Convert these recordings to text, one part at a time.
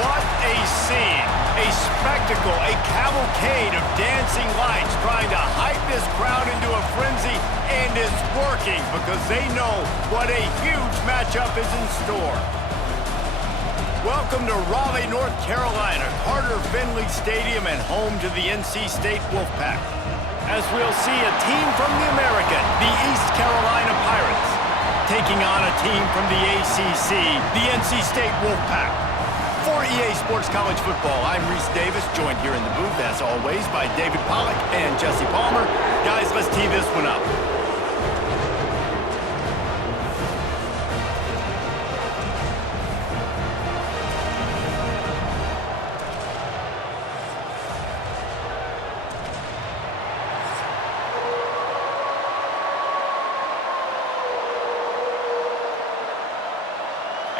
What a scene, a spectacle, a cavalcade of dancing lights trying to hype this crowd into a frenzy, and it's working because they know what a huge matchup is in store. Welcome to Raleigh, North Carolina, Carter Finley Stadium, and home to the NC State Wolfpack. As we'll see a team from the American, the East Carolina Pirates, taking on a team from the ACC, the NC State Wolfpack. For EA Sports College Football, I'm Reese Davis, joined here in the booth, as always, by David Pollack and Jesse Palmer. Guys, let's tee this one up.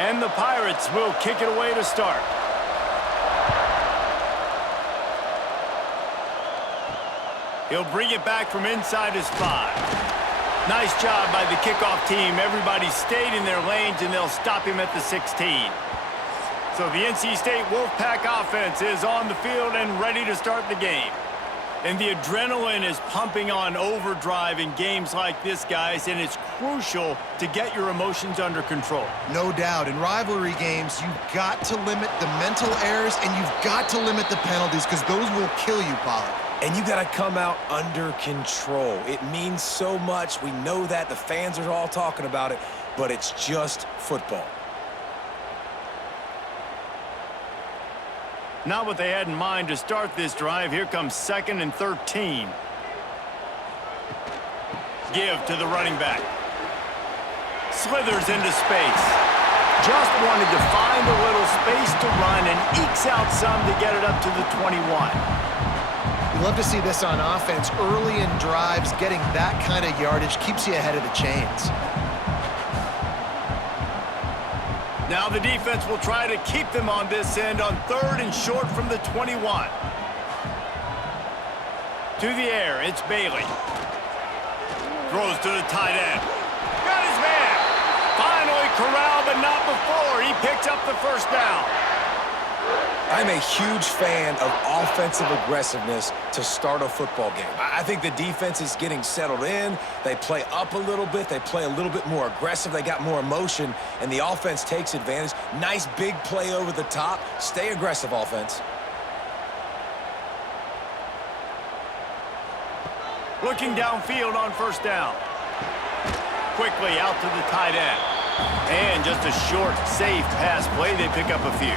And the Pirates will kick it away to start. He'll bring it back from inside his 5. Nice job by the kickoff team. Everybody stayed in their lanes, and they'll stop him at the 16. So the NC State Wolfpack offense is on the field and ready to start the game. And the adrenaline is pumping on overdrive in games like this, guys, and it's crucial to get your emotions under control. No doubt. In rivalry games, you've got to limit the mental errors, and you've got to limit the penalties, because those will kill you, Pollard. And you got to come out under control. It means so much. We know that. The fans are all talking about it, but it's just football. Not what they had in mind to start this drive. Here comes 2nd and 13. Give to the running back. Slithers into space. Just wanted to find a little space to run and ekes out some to get it up to the 21. You love to see this on offense. Early in drives, getting that kind of yardage keeps you ahead of the chains. Now the defense will try to keep them on this end on 3rd and short from the 21. To the air, it's Bailey. Throws to the tight end. Got his man. Finally corralled, but not before. He picks up the first down. I'm a huge fan of offensive aggressiveness to start a football game. I think the defense is getting settled in. They play up a little bit. They play a little bit more aggressive. They got more emotion, and the offense takes advantage. Nice big play over the top. Stay aggressive, offense. Looking downfield on first down. Quickly out to the tight end. And just a short, safe pass play. They pick up a few.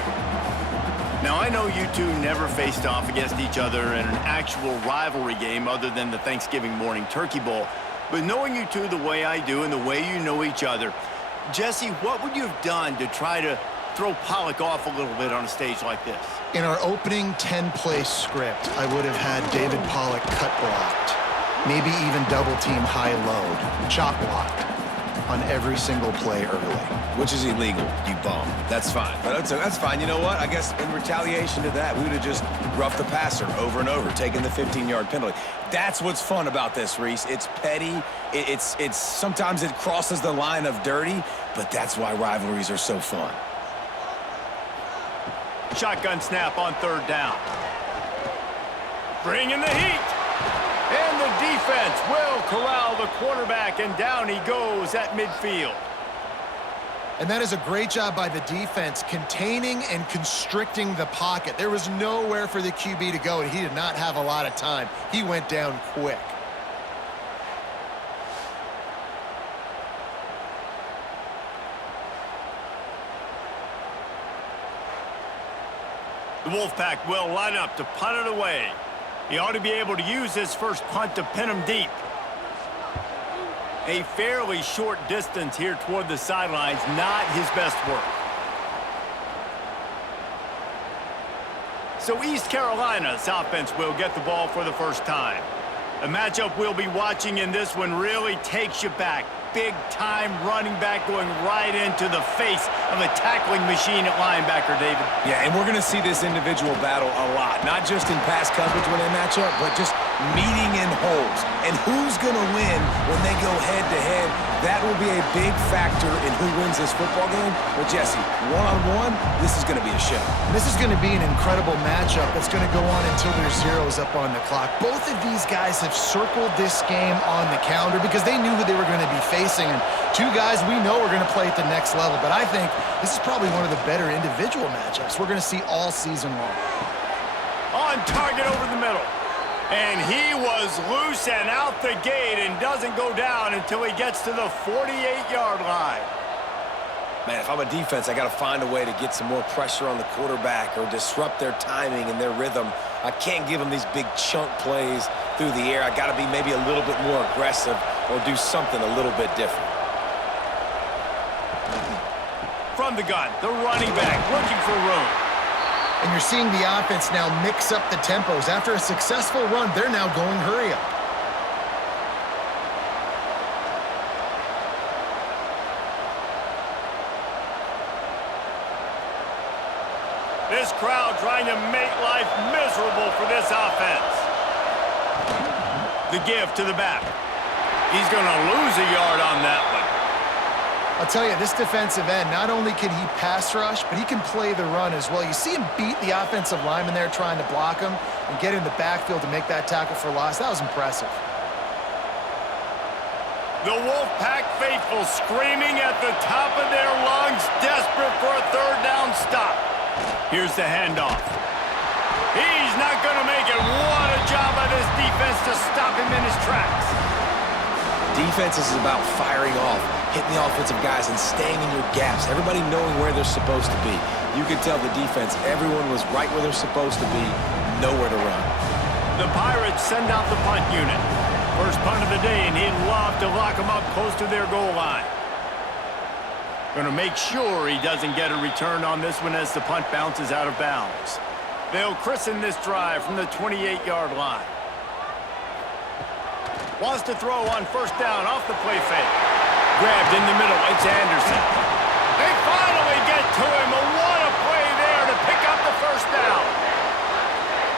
Now, I know you two never faced off against each other in an actual rivalry game other than the Thanksgiving morning Turkey Bowl. But knowing you two the way I do and the way you know each other, Jesse, what would you have done to try to throw Pollack off a little bit on a stage like this? In our opening 10-play script, I would have had David Pollack cut blocked. Maybe even double-team high-load, chop blocked on every single play early. Which is illegal, you bum. That's fine. But that's fine. You know what? I guess in retaliation to that, we would have just roughed the passer over and over, taking the 15-yard penalty. That's what's fun about this, Reese. It's petty. It's sometimes it crosses the line of dirty, but that's why rivalries are so fun. Shotgun snap on 3rd down. Bring in the heat. And the defense will corral the quarterback, and down he goes at midfield. And that is a great job by the defense, containing and constricting the pocket. There was nowhere for the QB to go, and he did not have a lot of time. He went down quick. The Wolfpack will line up to punt it away. He ought to be able to use his first punt to pin him deep. A fairly short distance here toward the sidelines, not his best work. So East Carolina's offense will get the ball for the first time. The matchup we'll be watching in this one really takes you back. Big-time running back going right into the face of a tackling machine at linebacker, David. Yeah, and we're going to see this individual battle a lot. Not just in pass coverage when they match up, but just meeting in holes. And who's going to win when they go head-to-head? That will be a big factor in who wins this football game. But, Jesse, one-on-one, this is going to be a show. This is going to be an incredible matchup that's going to go on until there's zeros up on the clock. Both of these guys have circled this game on the calendar because they knew who they were going to be facing. And two guys we know are going to play at the next level. But I think this is probably one of the better individual matchups we're going to see all season long. On target over the middle. And he was loose and out the gate and doesn't go down until he gets to the 48-yard line. Man, if I'm a defense, I got to find a way to get some more pressure on the quarterback or disrupt their timing and their rhythm. I can't give them these big chunk plays through the air. I got to be maybe a little bit more aggressive or do something a little bit different. From the gun, the running back looking for room. And you're seeing the offense now mix up the tempos. After a successful run, they're now going hurry up. This crowd trying to make life miserable for this offense. The give to the back. He's going to lose a yard on that one. I'll tell you, this defensive end, not only can he pass rush, but he can play the run as well. You see him beat the offensive lineman there trying to block him and get in the backfield to make that tackle for loss. That was impressive. The Wolfpack faithful screaming at the top of their lungs, desperate for a third down stop. Here's the handoff. He's not going to make it. What a job by this defense to stop him in his tracks. Defense is about firing off, hitting the offensive guys and staying in your gaps. Everybody knowing where they're supposed to be. You could tell the defense, everyone was right where they're supposed to be, nowhere to run. The Pirates send out the punt unit. First punt of the day, and he'd love to lock them up close to their goal line. Going to make sure he doesn't get a return on this one as the punt bounces out of bounds. They'll christen this drive from the 28-yard line. Wants to throw on first down off the play fake. Grabbed in the middle, it's Anderson. They finally get to him. What a play there to pick up the first down.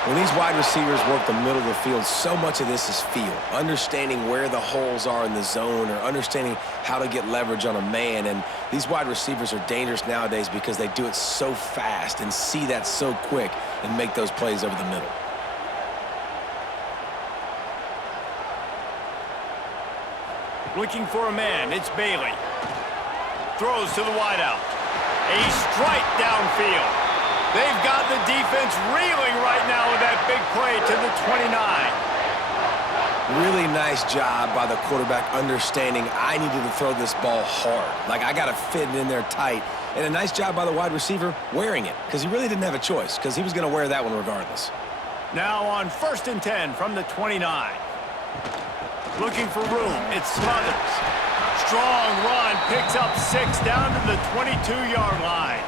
When these wide receivers work the middle of the field, so much of this is feel. Understanding where the holes are in the zone or understanding how to get leverage on a man. And these wide receivers are dangerous nowadays because they do it so fast and see that so quick and make those plays over the middle. Looking for a man, it's Bailey. Throws to the wideout. A strike downfield. They've got the defense reeling right now with that big play to the 29. Really nice job by the quarterback understanding I needed to throw this ball hard. Like, I got to fit it in there tight. And a nice job by the wide receiver wearing it because he really didn't have a choice because he was going to wear that one regardless. Now on 1st and 10 from the 29. Looking for room, it's Smothers. Strong run, picks up 6 down to the 22-yard line.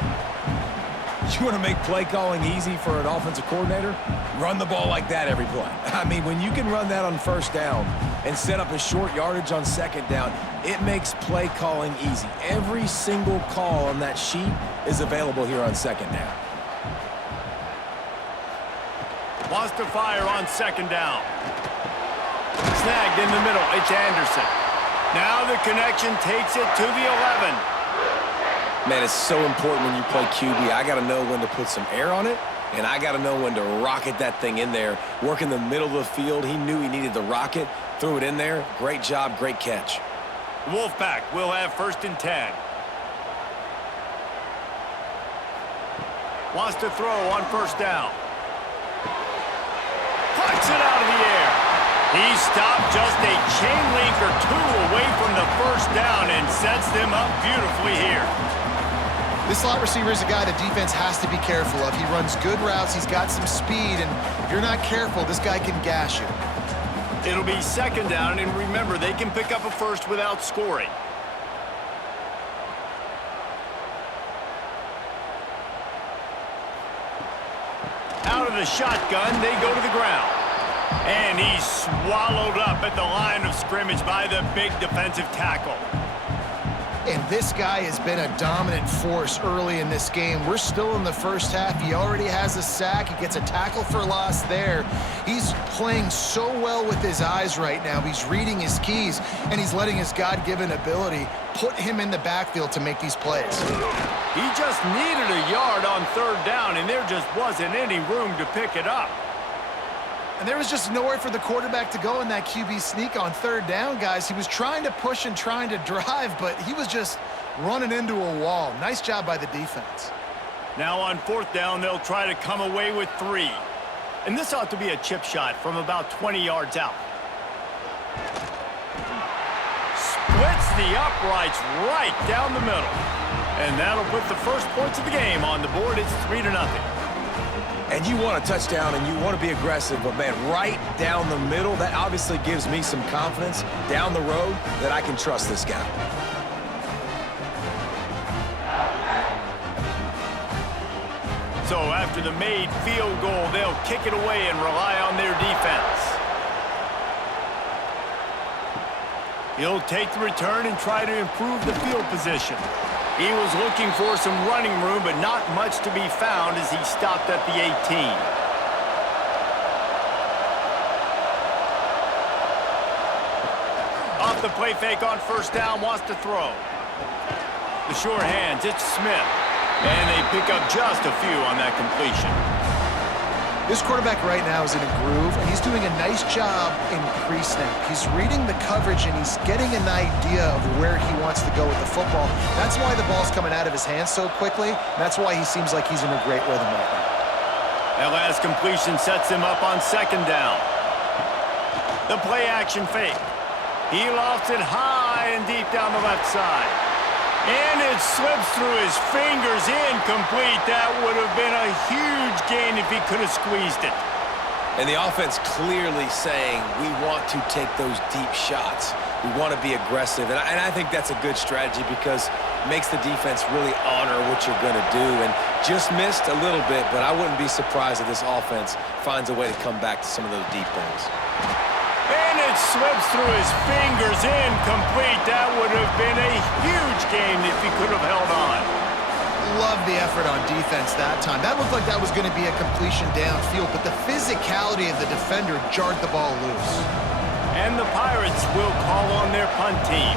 You want to make play calling easy for an offensive coordinator? Run the ball like that every play. I mean, when you can run that on first down and set up a short yardage on second down, it makes play calling easy. Every single call on that sheet is available here on second down. Wants to fire on second down. Snagged in the middle, it's Anderson. Now the connection takes it to the 11. Man, it's so important when you play QB. I got to know when to put some air on it, and I got to know when to rocket that thing in there. Work in the middle of the field. He knew he needed the rocket, threw it in there. Great job, great catch. Wolfpack will have 1st and 10. Wants to throw on first down. Puts it out of the air. He stopped just a chain link or two away from the first down and sets them up beautifully here. This slot receiver is a guy the defense has to be careful of. He runs good routes, he's got some speed, and if you're not careful, this guy can gash you. It'll be 2nd down, and remember, they can pick up a first without scoring. Out of the shotgun, they go to the ground. And he's swallowed up at the line of scrimmage by the big defensive tackle. and this guy has been a dominant force early in this game. We're still in the first half. He already has a sack. He gets a tackle for loss there. He's playing so well with his eyes right now. He's reading his keys, and he's letting his God-given ability put him in the backfield to make these plays. He just needed a yard on third down, and there just wasn't any room to pick it up. And there was just nowhere for the quarterback to go in that QB sneak on third down, guys. He was trying to push and trying to drive, but he was just running into a wall. Nice job by the defense. Now on fourth down, they'll try to come away with 3. And this ought to be a chip shot from about 20 yards out. Splits the uprights right down the middle. And that'll put the first points of the game on the board. It's 3-0. And you want a touchdown and you want to be aggressive, but man, right down the middle, that obviously gives me some confidence down the road that I can trust this guy. So after the made field goal, they'll kick it away and rely on their defense. He'll take the return and try to improve the field position. He was looking for some running room, but not much to be found as he stopped at the 18. Off the play fake on first down, wants to throw. The short hands, it's Smith. And they pick up just a few on that completion. This quarterback right now is in a groove, and he's doing a nice job in pre-snap. He's reading the coverage, and he's getting an idea of where he wants to go with the football. That's why the ball's coming out of his hands so quickly. That's why he seems like he's in a great rhythm right now. That last completion sets him up on second down. The play-action fake. He lofts it high and deep down the left side. And it slips through his fingers, incomplete. That would have been a huge gain if he could have squeezed it. And the offense clearly saying, we want to take those deep shots. We want to be aggressive. And I think that's a good strategy because it makes the defense really honor what you're going to do. And just missed a little bit, but I wouldn't be surprised if this offense finds a way to come back to some of those deep balls. And it slips through his fingers, incomplete. That would have been a huge gain if he could have held on. Love the effort on defense that time. That looked like that was going to be a completion downfield, but the physicality of the defender jarred the ball loose. And the Pirates will call on their punt team.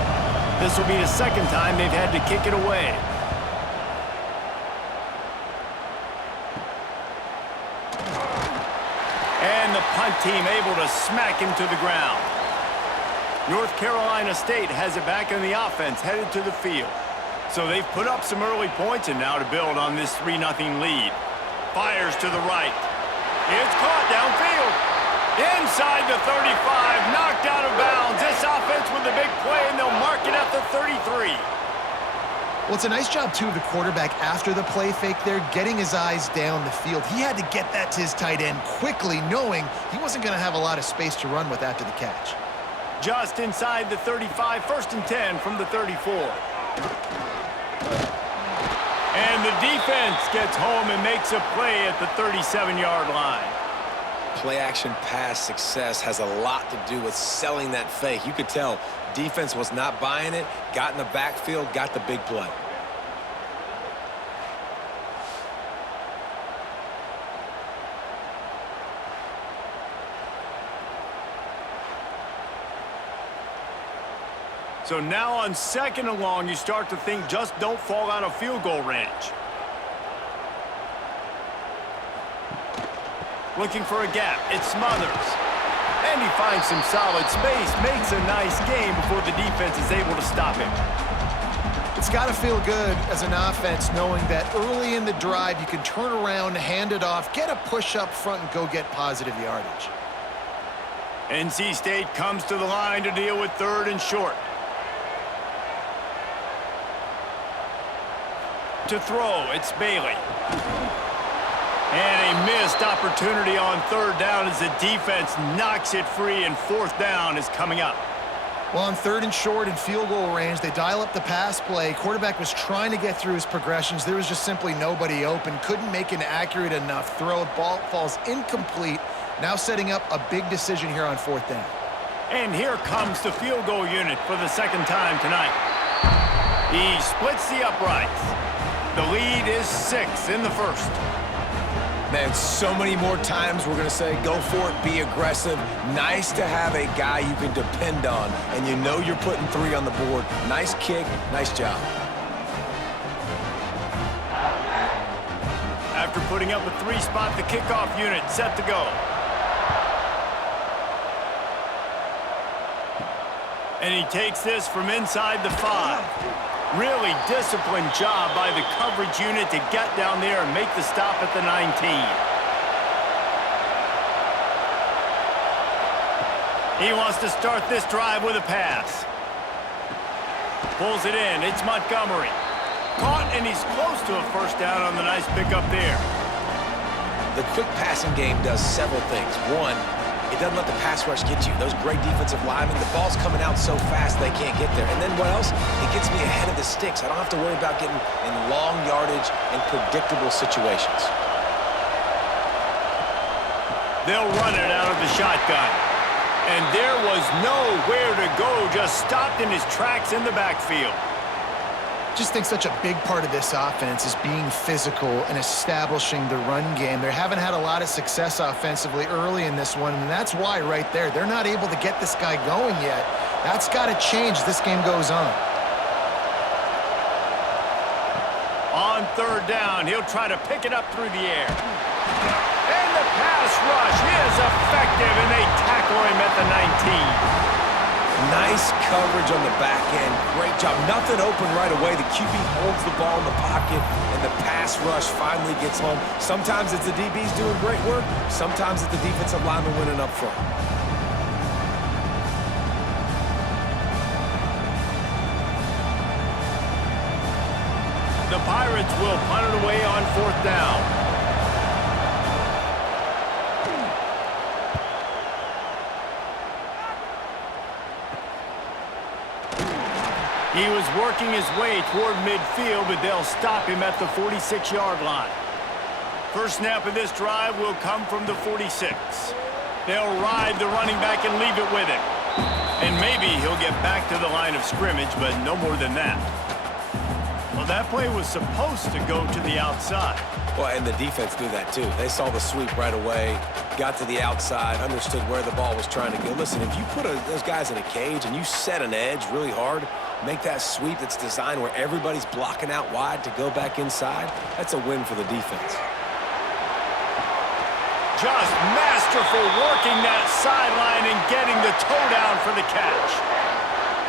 This will be the second time they've had to kick it away. And the punt team able to smack him to the ground. North Carolina State has it back in the offense, headed to the field. So they've put up some early points, and now to build on this 3-0 lead. Fires to the right. It's caught downfield. Inside the 35, knocked out of bounds. This offense with a big play, and they'll mark it at the 33. Well, it's a nice job, too, of the quarterback after the play fake there, getting his eyes down the field. He had to get that to his tight end quickly, knowing he wasn't going to have a lot of space to run with after the catch. Just inside the 35, 1st and 10 from the 34. And the defense gets home and makes a play at the 37-yard line. Play-action pass success has a lot to do with selling that fake. You could tell defense was not buying it, got in the backfield, got the big play. So now on 2nd and long, you start to think just don't fall out of field goal range. Looking for a gap, it Smothers. And he finds some solid space, makes a nice game before the defense is able to stop him. It's got to feel good as an offense knowing that early in the drive you can turn around, hand it off, get a push up front, and go get positive yardage. NC State comes to the line to deal with 3rd and short. To throw, it's Bailey. And a missed opportunity on 3rd down as the defense knocks it free, and 4th down is coming up. Well, on 3rd and short and field goal range, they dial up the pass play. Quarterback was trying to get through his progressions. There was just simply nobody open. Couldn't make an accurate enough throw. Ball falls incomplete. Now setting up a big decision here on 4th down. And here comes the field goal unit for the 2nd time tonight. He splits the uprights. The lead is 6 in the first. Man, so many more times we're going to say, go for it, be aggressive. Nice to have a guy you can depend on, and you know you're putting 3 on the board. Nice kick, nice job. After putting up a 3-spot, the kickoff unit set to go. And he takes this from inside the 5. Really disciplined job by the coverage unit to get down there and make the stop at the 19. He wants to start this drive with a pass. Pulls it in. It's Montgomery. Caught, and he's close to a first down on the nice pickup there. The quick passing game does several things. One, it doesn't let the pass rush get you. Those great defensive linemen, the ball's coming out so fast they can't get there. And then what else? It gets me ahead of the sticks. I don't have to worry about getting in long yardage and predictable situations. They'll run it out of the shotgun. And there was nowhere to go, just stopped in his tracks in the backfield. Just think such a big part of this offense is being physical and establishing the run game. They haven't had a lot of success offensively early in this one, and that's why right there, they're not able to get this guy going yet. That's got to change as this game goes on. On third down, he'll try to pick it up through the air. And the pass rush is effective, and they tackle him at the 19. Nice coverage on the back end. Great job. Nothing open right away. The QB holds the ball in the pocket, and the pass rush finally gets home. Sometimes it's the DBs doing great work. Sometimes it's the defensive lineman winning up front. The Pirates will punt it away on fourth down. He was working his way toward midfield, but they'll stop him at the 46-yard line. First snap of this drive will come from the 46. They'll ride the running back and leave it with him. And maybe he'll get back to the line of scrimmage, but no more than that. Well, that play was supposed to go to the outside. Well, and the defense knew that too. They saw the sweep right away, got to the outside, understood where the ball was trying to go. Listen, if you put those guys in a cage and you set an edge really hard, make that sweep that's designed where everybody's blocking out wide to go back inside, that's a win for the defense. Just masterful working that sideline and getting the toe down for the catch.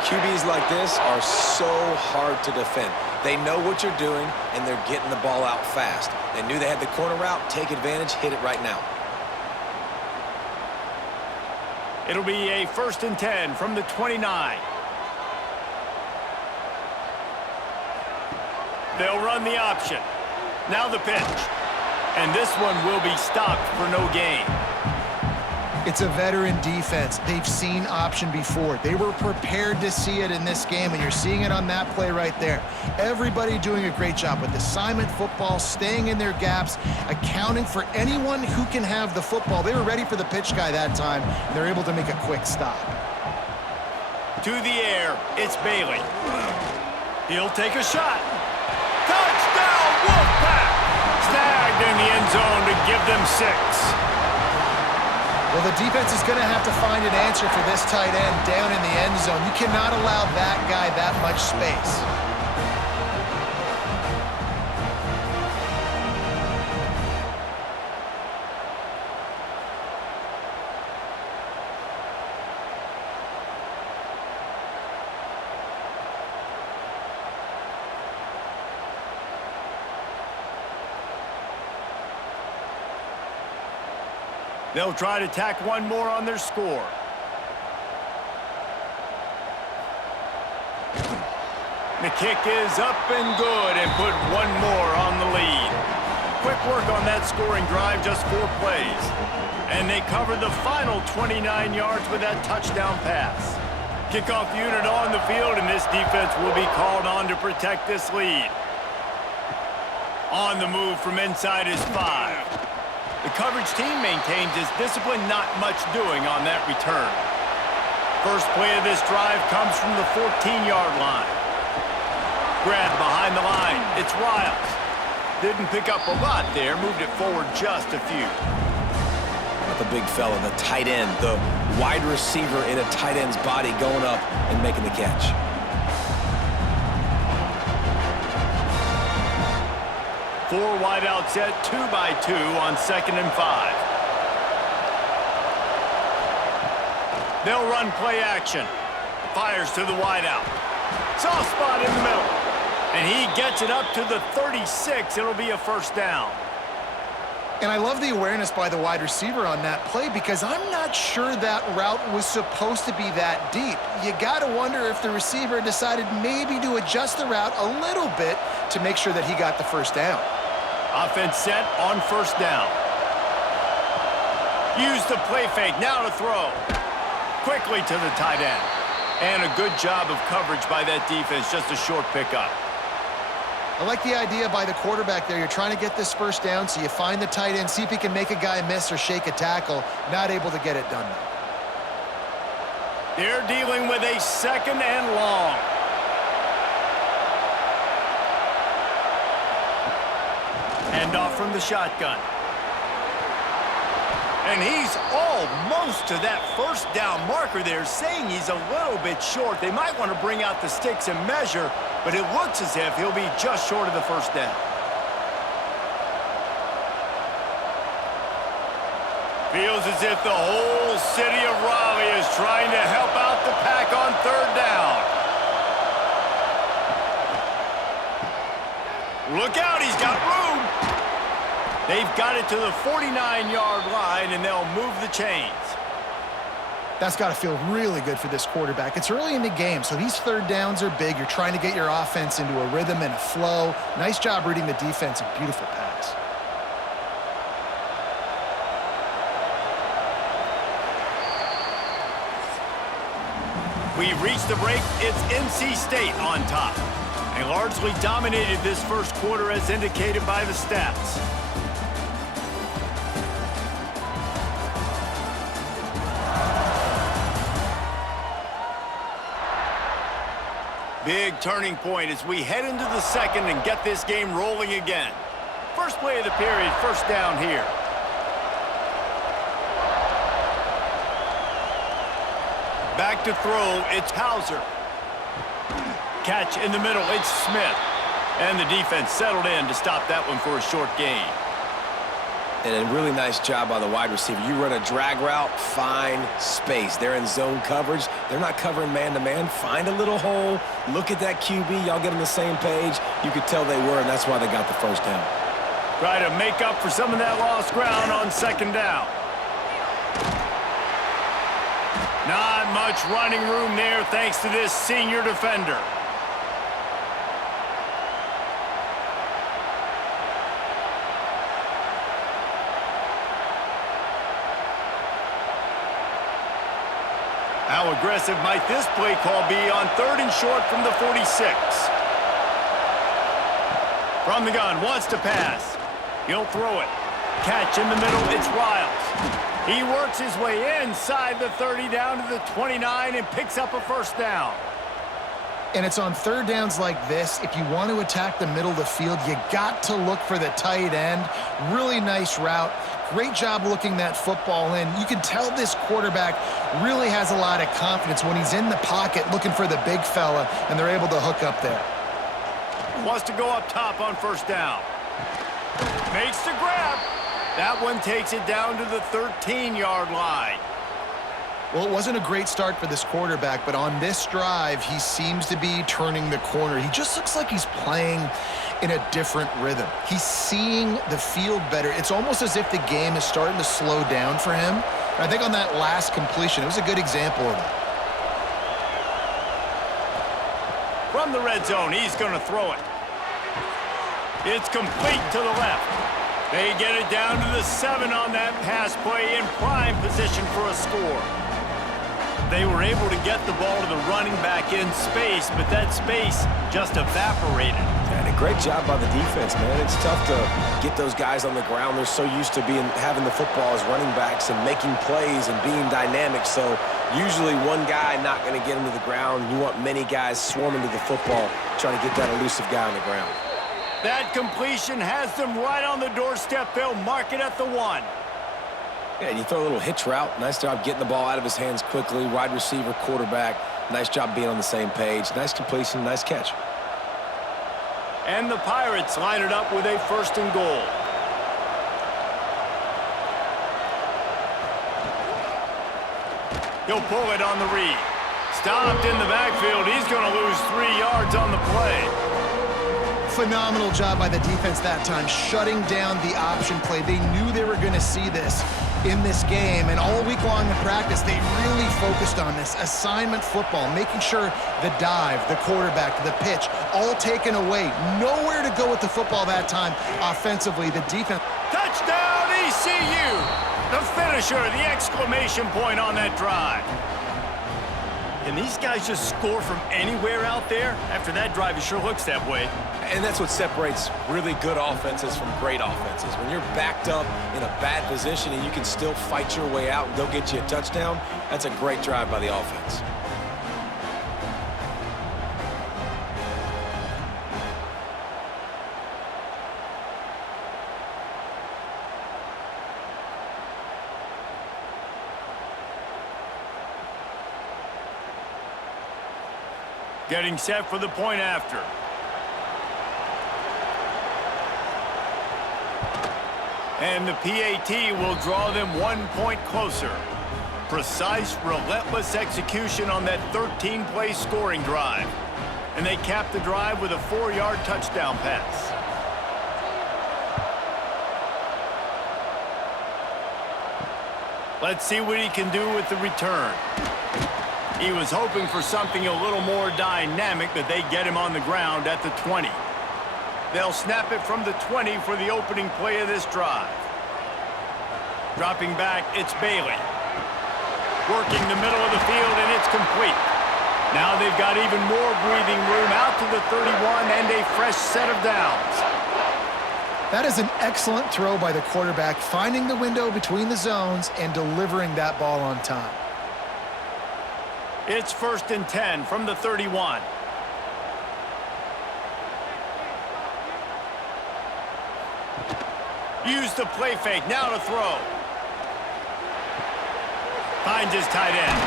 QBs like this are so hard to defend. They know what you're doing, and they're getting the ball out fast. They knew they had the corner route. Take advantage. Hit it right now. It'll be a 1st and 10 from the 29. They'll run the option. Now the pitch. And this one will be stopped for no gain. It's a veteran defense. They've seen option before. They were prepared to see it in this game, and you're seeing it on that play right there. Everybody doing a great job with assignment football, staying in their gaps, accounting for anyone who can have the football. They were ready for the pitch guy that time, and they're able to make a quick stop. To the air, it's Bailey. He'll take a shot. Touchdown, Wolfpack! Snagged in the end zone to give them 6. Well, the defense is going to have to find an answer for this tight end down in the end zone. You cannot allow that guy that much space. They'll try to tack one more on their score. The kick is up and good and put one more on the lead. Quick work on that scoring drive, just 4 plays. And they covered the final 29 yards with that touchdown pass. Kickoff unit on the field, and this defense will be called on to protect this lead. On the move from inside is 5. The coverage team maintains its discipline, not much doing on that return. First play of this drive comes from the 14-yard line. Grab behind the line. It's Riles. Didn't pick up a lot there. Moved it forward just a few. The big fella, the tight end, the wide receiver in a tight end's body going up and making the catch. Four wide out set, 2-by-2 on 2nd and 5. They'll run play action. Fires to the wide out. Soft spot in the middle. And he gets it up to the 36. It'll be a first down. And I love the awareness by the wide receiver on that play because I'm not sure that route was supposed to be that deep. You got to wonder if the receiver decided maybe to adjust the route a little bit to make sure that he got the first down. Offense set on first down. Use the play fake, now to throw. Quickly to the tight end. And a good job of coverage by that defense, just a short pickup. I like the idea by the quarterback there. You're trying to get this first down, so you find the tight end, see if he can make a guy miss or shake a tackle. Not able to get it done, though. They're dealing with a 2nd and long. Hand off from the shotgun. And he's almost to that first down marker there, saying he's a little bit short. They might want to bring out the sticks and measure, but it looks as if he'll be just short of the first down. Feels as if the whole city of Raleigh is trying to help out the Pack on 3rd down. Look out, he's got room. They've got it to the 49-yard line, and they'll move the chains. That's got to feel really good for this quarterback. It's early in the game, so these 3rd downs are big. You're trying to get your offense into a rhythm and a flow. Nice job reading the defense. A beautiful pass. We've reached the break. It's NC State on top. They largely dominated this first quarter as indicated by the stats. Big turning point as we head into the 2nd and get this game rolling again. First play of the period, first down here. Back to throw, it's Hauser. Catch in the middle, it's Smith. And the defense settled in to stop that one for a short gain. And a really nice job by the wide receiver. You run a drag route, find space. They're in zone coverage. They're not covering man-to-man. Find a little hole. Look at that QB. Y'all get on the same page. You could tell they were, and that's why they got the first down. Try to make up for some of that lost ground on 2nd down. Not much running room there thanks to this senior defender. How aggressive might this play call be on 3rd and short from the 46? From the gun, wants to pass. He'll throw it. Catch in the middle, it's Riles. He works his way inside the 30 down to the 29 and picks up a first down. And it's on 3rd downs like this. If you want to attack the middle of the field, you got to look for the tight end. Really nice route. Great job looking that football in. You can tell this quarterback really has a lot of confidence when he's in the pocket looking for the big fella, and they're able to hook up there. Wants to go up top on first down. Makes the grab. That one takes it down to the 13-yard line. Well, it wasn't a great start for this quarterback, but on this drive, he seems to be turning the corner. He just looks like he's playing in a different rhythm. He's seeing the field better. It's almost as if the game is starting to slow down for him. And I think on that last completion, it was a good example of that. From the red zone, he's going to throw it. It's complete to the left. They get it down to the 7 on that pass play in prime position for a score. They were able to get the ball to the running back in space, but that space just evaporated. And a great job by the defense, man. It's tough to get those guys on the ground. They're so used to having the football as running backs and making plays and being dynamic. So Usually one guy not going to get him to the ground. You want many guys swarming to the football, trying to get that elusive guy on the ground. That completion has them right on the doorstep. They'll mark it at the 1. Yeah, and you throw a little hitch route. Nice job getting the ball out of his hands quickly. Wide receiver, quarterback. Nice job being on the same page. Nice completion, nice catch. And the Pirates line it up with a 1st and goal. He'll pull it on the read. Stopped in the backfield. He's going to lose 3 yards on the play. Phenomenal job by the defense that time, shutting down the option play. They knew they were going to see this in this game, and all week long in practice, they really focused on this assignment football, making sure the dive, the quarterback, the pitch, all taken away. Nowhere to go with the football that time offensively. The defense. Touchdown, ECU! The finisher, the exclamation point on that drive. Can these guys just score from anywhere out there? After that drive, it sure looks that way. And that's what separates really good offenses from great offenses. When you're backed up in a bad position and you can still fight your way out and go get you a touchdown, that's a great drive by the offense. Getting set for the point after. And the PAT will draw them 1 point closer. Precise, relentless execution on that 13-play scoring drive. And they cap the drive with a 4-yard touchdown pass. Let's see what he can do with the return. He was hoping for something a little more dynamic, but they get him on the ground at the 20. They'll snap it from the 20 for the opening play of this drive. Dropping back, it's Bailey. Working the middle of the field, and it's complete. Now they've got even more breathing room out to the 31 and a fresh set of downs. That is an excellent throw by the quarterback, finding the window between the zones and delivering that ball on time. It's 1st and 10 from the 31. Use the play fake, now to throw. Finds his tight end.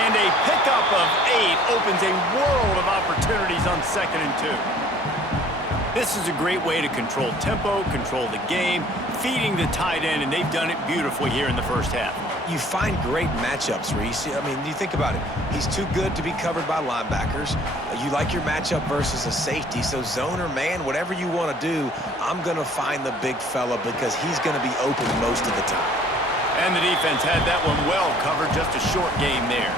And a pickup of 8 opens a world of opportunities on 2nd and 2. This is a great way to control tempo, control the game, feeding the tight end, and they've done it beautifully here in the first half. You find great matchups, Reese. I mean, you think about it. He's too good to be covered by linebackers. You like your matchup versus a safety, so zone or man, whatever you want to do, I'm going to find the big fella because he's going to be open most of the time. And the defense had that one well covered, just a short game there.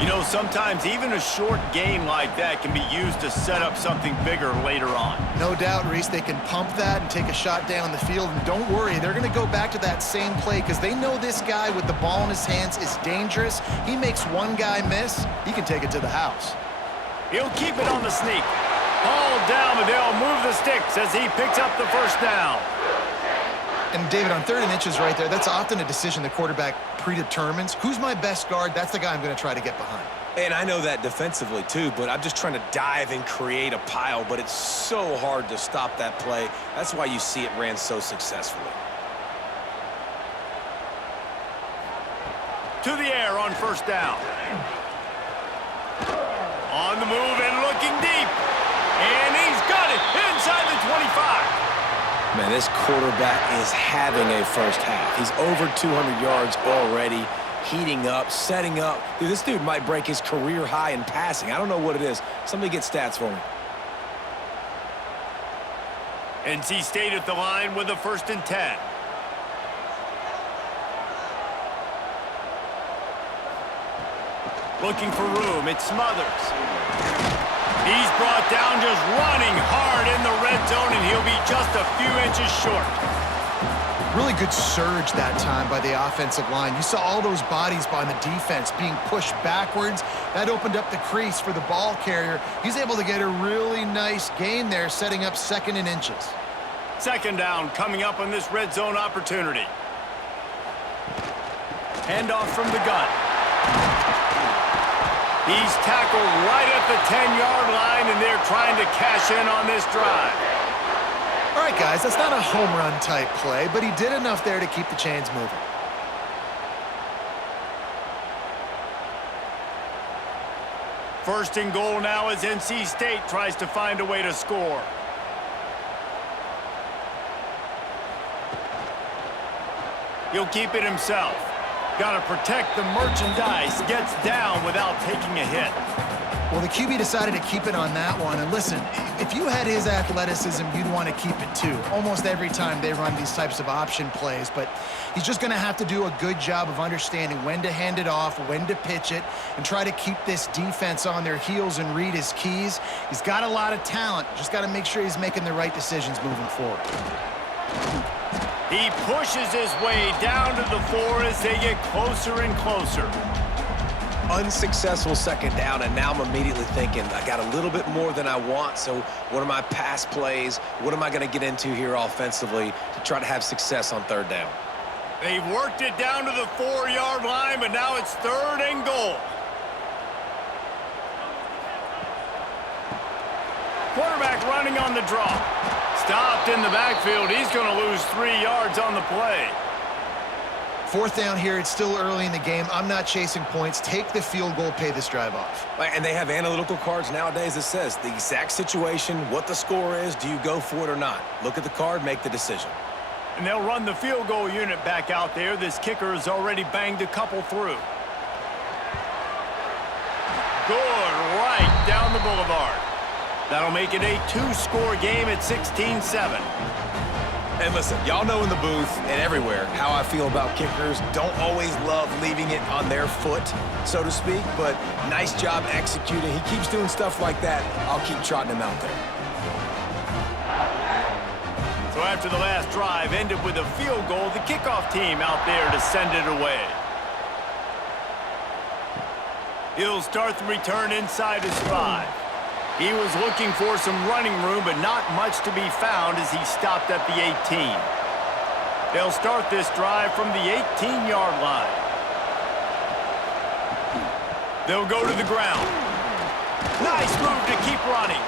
You know, sometimes even a short game like that can be used to set up something bigger later on. No doubt, Reese, they can pump that and take a shot down the field. And don't worry, they're going to go back to that same play because they know this guy with the ball in his hands is dangerous. He makes one guy miss, he can take it to the house. He'll keep it on the sneak. Hauled down, but they'll move the sticks as he picks up the first down. And David, on 3rd and inches right there, that's often a decision the quarterback predetermines. Who's my best guard? That's the guy I'm going to try to get behind. And I know that defensively too, but I'm just trying to dive and create a pile, but it's so hard to stop that play. That's why you see it ran so successfully. To the air on 1st down. On the move and looking deep. And he's got it inside the 25. Man, this quarterback is having a first half. He's over 200 yards already, heating up, setting up. Dude, this dude might break his career high in passing. I don't know what it is. Somebody get stats for me. NC State at the line with a 1st and 10. Looking for room, it's Smothers. He's brought down just running hard in the red zone, and he'll be just a few inches short. Really good surge that time by the offensive line. You saw all those bodies by the defense being pushed backwards. That opened up the crease for the ball carrier. He's able to get a really nice gain there, setting up 2nd and inches. 2nd down coming up on this red zone opportunity. Handoff from the gun. He's tackled right at the 10-yard line, and they're trying to cash in on this drive. All right, guys, that's not a home run type play, but he did enough there to keep the chains moving. First and goal now as NC State tries to find a way to score. He'll keep it himself. Got to protect the merchandise. Gets down without taking a hit. Well, the QB decided to keep it on that one. And listen, if you had his athleticism, you'd want to keep it too. Almost every time they run these types of option plays. But he's just going to have to do a good job of understanding when to hand it off, when to pitch it, and try to keep this defense on their heels and read his keys. He's got a lot of talent. Just got to make sure he's making the right decisions moving forward. He pushes his way down to the 4 as they get closer and closer. Unsuccessful second down, and now I'm immediately thinking, I got a little bit more than I want, so what are my pass plays? What am I going to get into here offensively to try to have success on third down? They've worked it down to the 4-yard line, but now it's 3rd and goal. Quarterback running on the draw. Stopped in the backfield. He's going to lose 3 yards on the play. 4th down here. It's still early in the game. I'm not chasing points. Take the field goal, pay this drive off. And they have analytical cards nowadays that says the exact situation, what the score is, do you go for it or not? Look at the card, make the decision. And they'll run the field goal unit back out there. This kicker has already banged a couple through. Good, right down the boulevard. That'll make it a 2-score game at 16-7. And listen, y'all know in the booth and everywhere how I feel about kickers. Don't always love leaving it on their foot, so to speak, but nice job executing. He keeps doing stuff like that. I'll keep trotting him out there. So after the last drive ended with a field goal, the kickoff team out there to send it away. He'll start the return inside his 5. He was looking for some running room, but not much to be found as he stopped at the 18. They'll start this drive from the 18-yard line. They'll go to the ground. Nice move to keep running.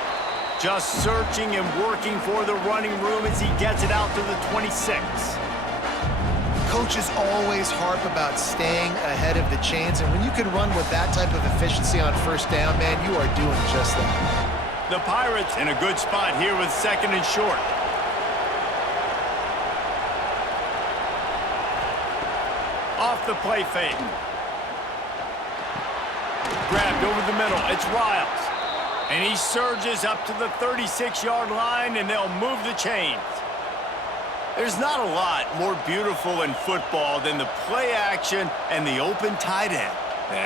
Just searching and working for the running room as he gets it out to the 26. Coaches always harp about staying ahead of the chains, and when you can run with that type of efficiency on 1st down, man, you are doing just that. The Pirates in a good spot here with 2nd and short. Off the play fake. Grabbed over the middle. It's Riles. And he surges up to the 36-yard line, and they'll move the chains. There's not a lot more beautiful in football than the play action and the open tight end.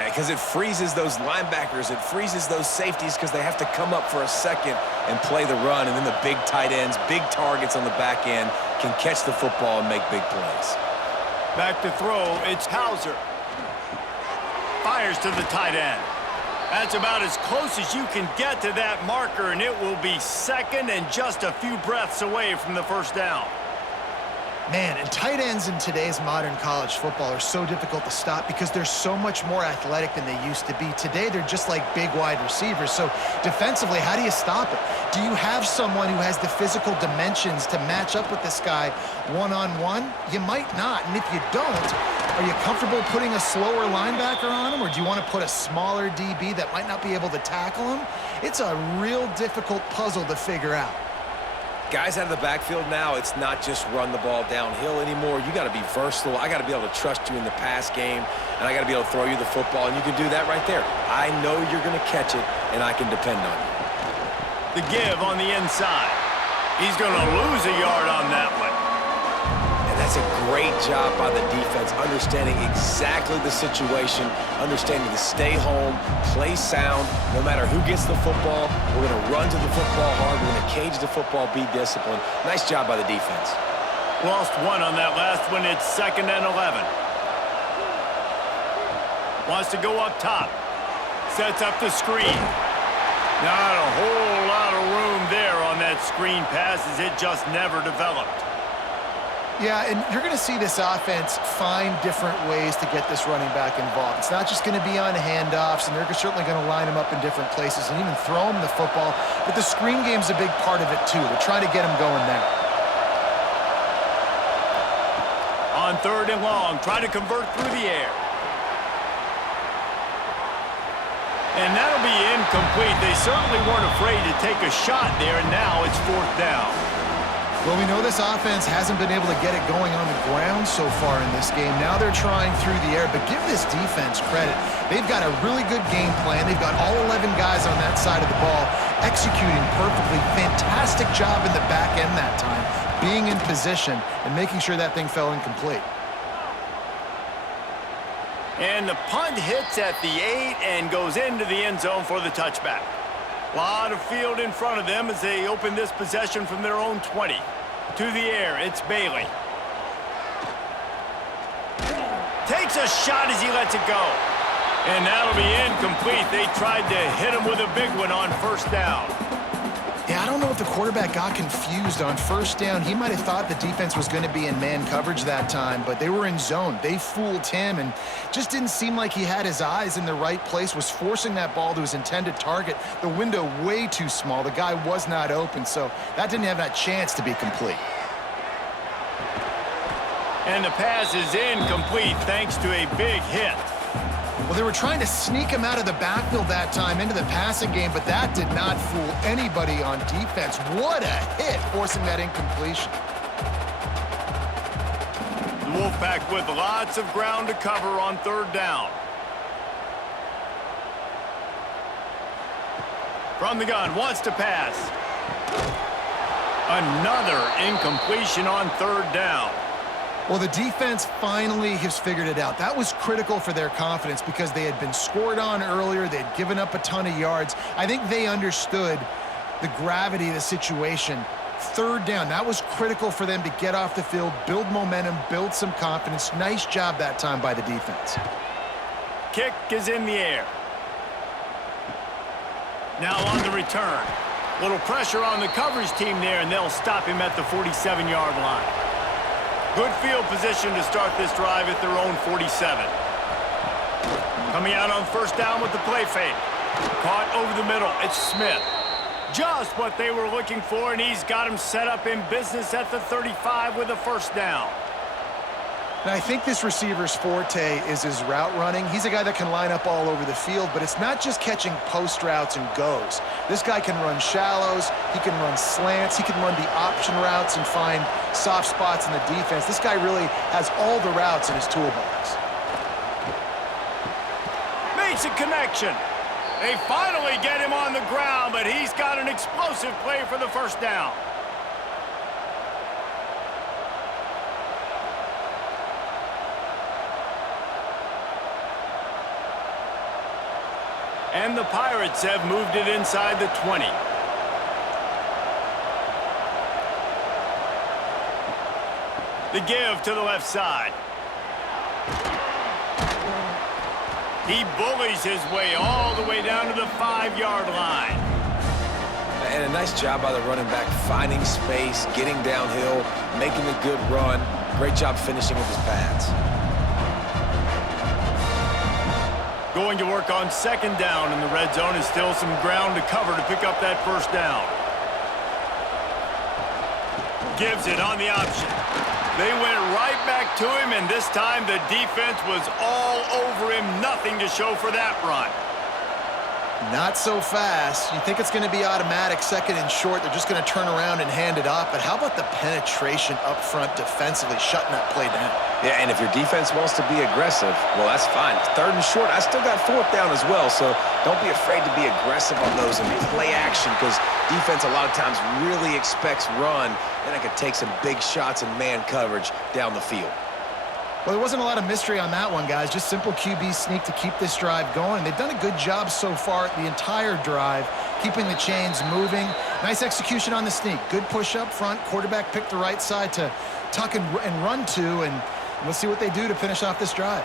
Because it freezes those linebackers. It freezes those safeties because they have to come up for a second and play the run. And then the big tight ends, big targets on the back end can catch the football and make big plays. Back to throw, it's Hauser. Fires to the tight end. That's about as close as you can get to that marker, and it will be 2nd and just a few breaths away from the 1st down. Man, and tight ends in today's modern college football are so difficult to stop because they're so much more athletic than they used to be. Today, they're just like big wide receivers. So defensively, how do you stop it? Do you have someone who has the physical dimensions to match up with this guy one-on-one? You might not. And if you don't, are you comfortable putting a slower linebacker on him, or do you want to put a smaller DB that might not be able to tackle him? It's a real difficult puzzle to figure out. Guys out of the backfield now, it's not just run the ball downhill anymore. You got to be versatile. I got to be able to trust you in the pass game, and I got to be able to throw you the football, and you can do that right there. I know you're going to catch it, and I can depend on you. The give on the inside. He's going to lose a yard on that one. And that's a great job by the defense, understanding exactly the situation, understanding to stay home, play sound. No matter who gets the football, we're going to run to the football hard. We're going to cage the football, be disciplined. Nice job by the defense. Lost 1 on that last one. It's 2nd and 11. Wants to go up top. Sets up the screen. Not a whole lot of room there on that screen pass as it just never developed. Yeah, and you're going to see this offense find different ways to get this running back involved. It's not just going to be on handoffs, and they're certainly going to line him up in different places and even throw him the football. But the screen game's a big part of it, too. They're trying to get him going there. On 3rd and long, try to convert through the air. And that'll be incomplete. They certainly weren't afraid to take a shot there, and now it's 4th down. Well, we know this offense hasn't been able to get it going on the ground so far in this game. Now they're trying through the air, but give this defense credit. They've got a really good game plan. They've got all 11 guys on that side of the ball executing perfectly. Fantastic job in the back end that time, being in position and making sure that thing fell incomplete. And the punt hits at the 8 and goes into the end zone for the touchback. A lot of field in front of them as they open this possession from their own 20. To the air, it's Bailey. Takes a shot as he lets it go. And that'll be incomplete. They tried to hit him with a big one on 1st down. Yeah, I don't know if the quarterback got confused on 1st down. He might have thought the defense was going to be in man coverage that time, but they were in zone. They fooled him and just didn't seem like he had his eyes in the right place, was forcing that ball to his intended target. The window way too small. The guy was not open, so that didn't have that chance to be complete. And the pass is incomplete thanks to a big hit. Well, they were trying to sneak him out of the backfield that time into the passing game, but that did not fool anybody on defense. What a hit, forcing that incompletion. The Wolfpack with lots of ground to cover on 3rd down. From the gun, wants to pass. Another incompletion on 3rd down. Well, the defense finally has figured it out. That was critical for their confidence because they had been scored on earlier. They had given up a ton of yards. I think they understood the gravity of the situation. 3rd down, that was critical for them to get off the field, build momentum, build some confidence. Nice job that time by the defense. Kick is in the air. Now on the return. Little pressure on the coverage team there, and they'll stop him at the 47-yard line. Good field position to start this drive at their own 47. Coming out on 1st down with the play fake. Caught over the middle. It's Smith. Just what they were looking for, and he's got him set up in business at the 35 with a 1st down. Now, I think this receiver's forte is his route running. He's a guy that can line up all over the field, but it's not just catching post routes and goes. This guy can run shallows, he can run slants, he can run the option routes and find soft spots in the defense. This guy really has all the routes in his toolbox. Makes a connection. They finally get him on the ground, but he's got an explosive play for the 1st down. And the Pirates have moved it inside the 20. The give to the left side. He bullies his way all the way down to the 5-yard line. And a nice job by the running back, finding space, getting downhill, making a good run. Great job finishing with his pads. Going to work on 2nd down in the red zone is still some ground to cover to pick up that 1st down. Gives it on the option. They went right back to him, and this time the defense was all over him. Nothing to show for that run. Not so fast. You think it's going to be automatic, 2nd and short. They're just going to turn around and hand it off. But how about the penetration up front defensively, shutting that play down? Yeah, and if your defense wants to be aggressive, well, that's fine. 3rd and short, I still got 4th down as well, so don't be afraid to be aggressive on those and play action, because defense a lot of times really expects run, then it could take some big shots in man coverage down the field. Well, there wasn't a lot of mystery on that one, guys. Just simple QB sneak to keep this drive going. They've done a good job so far the entire drive, keeping the chains moving. Nice execution on the sneak. Good push up front. Quarterback picked the right side to tuck and run to, and we'll see what they do to finish off this drive.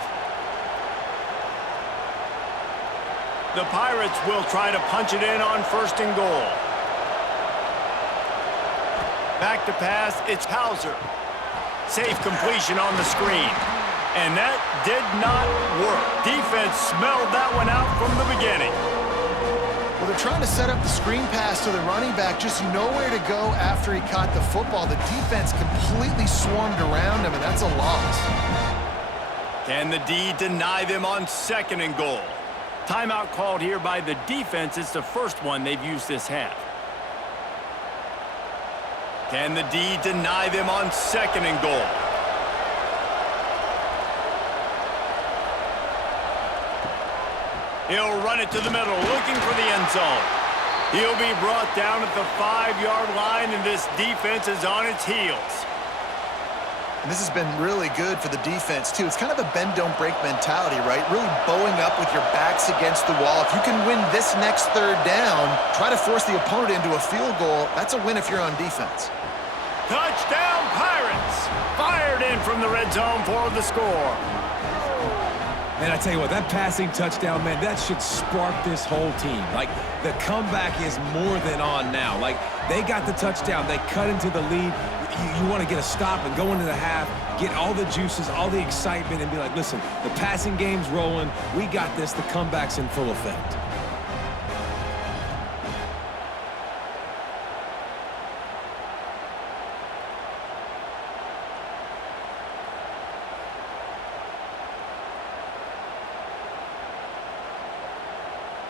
The Pirates will try to punch it in on 1st and goal. Back to pass, it's Hauser. Safe completion on the screen. And that did not work. Defense smelled that one out from the beginning. Well, they're trying to set up the screen pass to the running back, just nowhere to go after he caught the football. The defense completely swarmed around him, and that's a loss. Can the D deny them on 2nd and goal? Timeout called here by the defense. It's the first one they've used this half. Can the D deny them on 2nd and goal? He'll run it to the middle, looking for the end zone. He'll be brought down at the 5-yard line, and this defense is on its heels. And this has been really good for the defense, too. It's kind of a bend-don't-break mentality, right? Really bowing up with your backs against the wall. If you can win this next 3rd down, try to force the opponent into a field goal. That's a win if you're on defense. Touchdown, Pirates! Fired in from the red zone for the score. Man, I tell you what, that passing touchdown, man, that should spark this whole team. Like, the comeback is more than on now. Like, they got the touchdown. They cut into the lead. You want to get a stop and go into the half, get all the juices, all the excitement, and be like, listen, the passing game's rolling. We got this. The comeback's in full effect.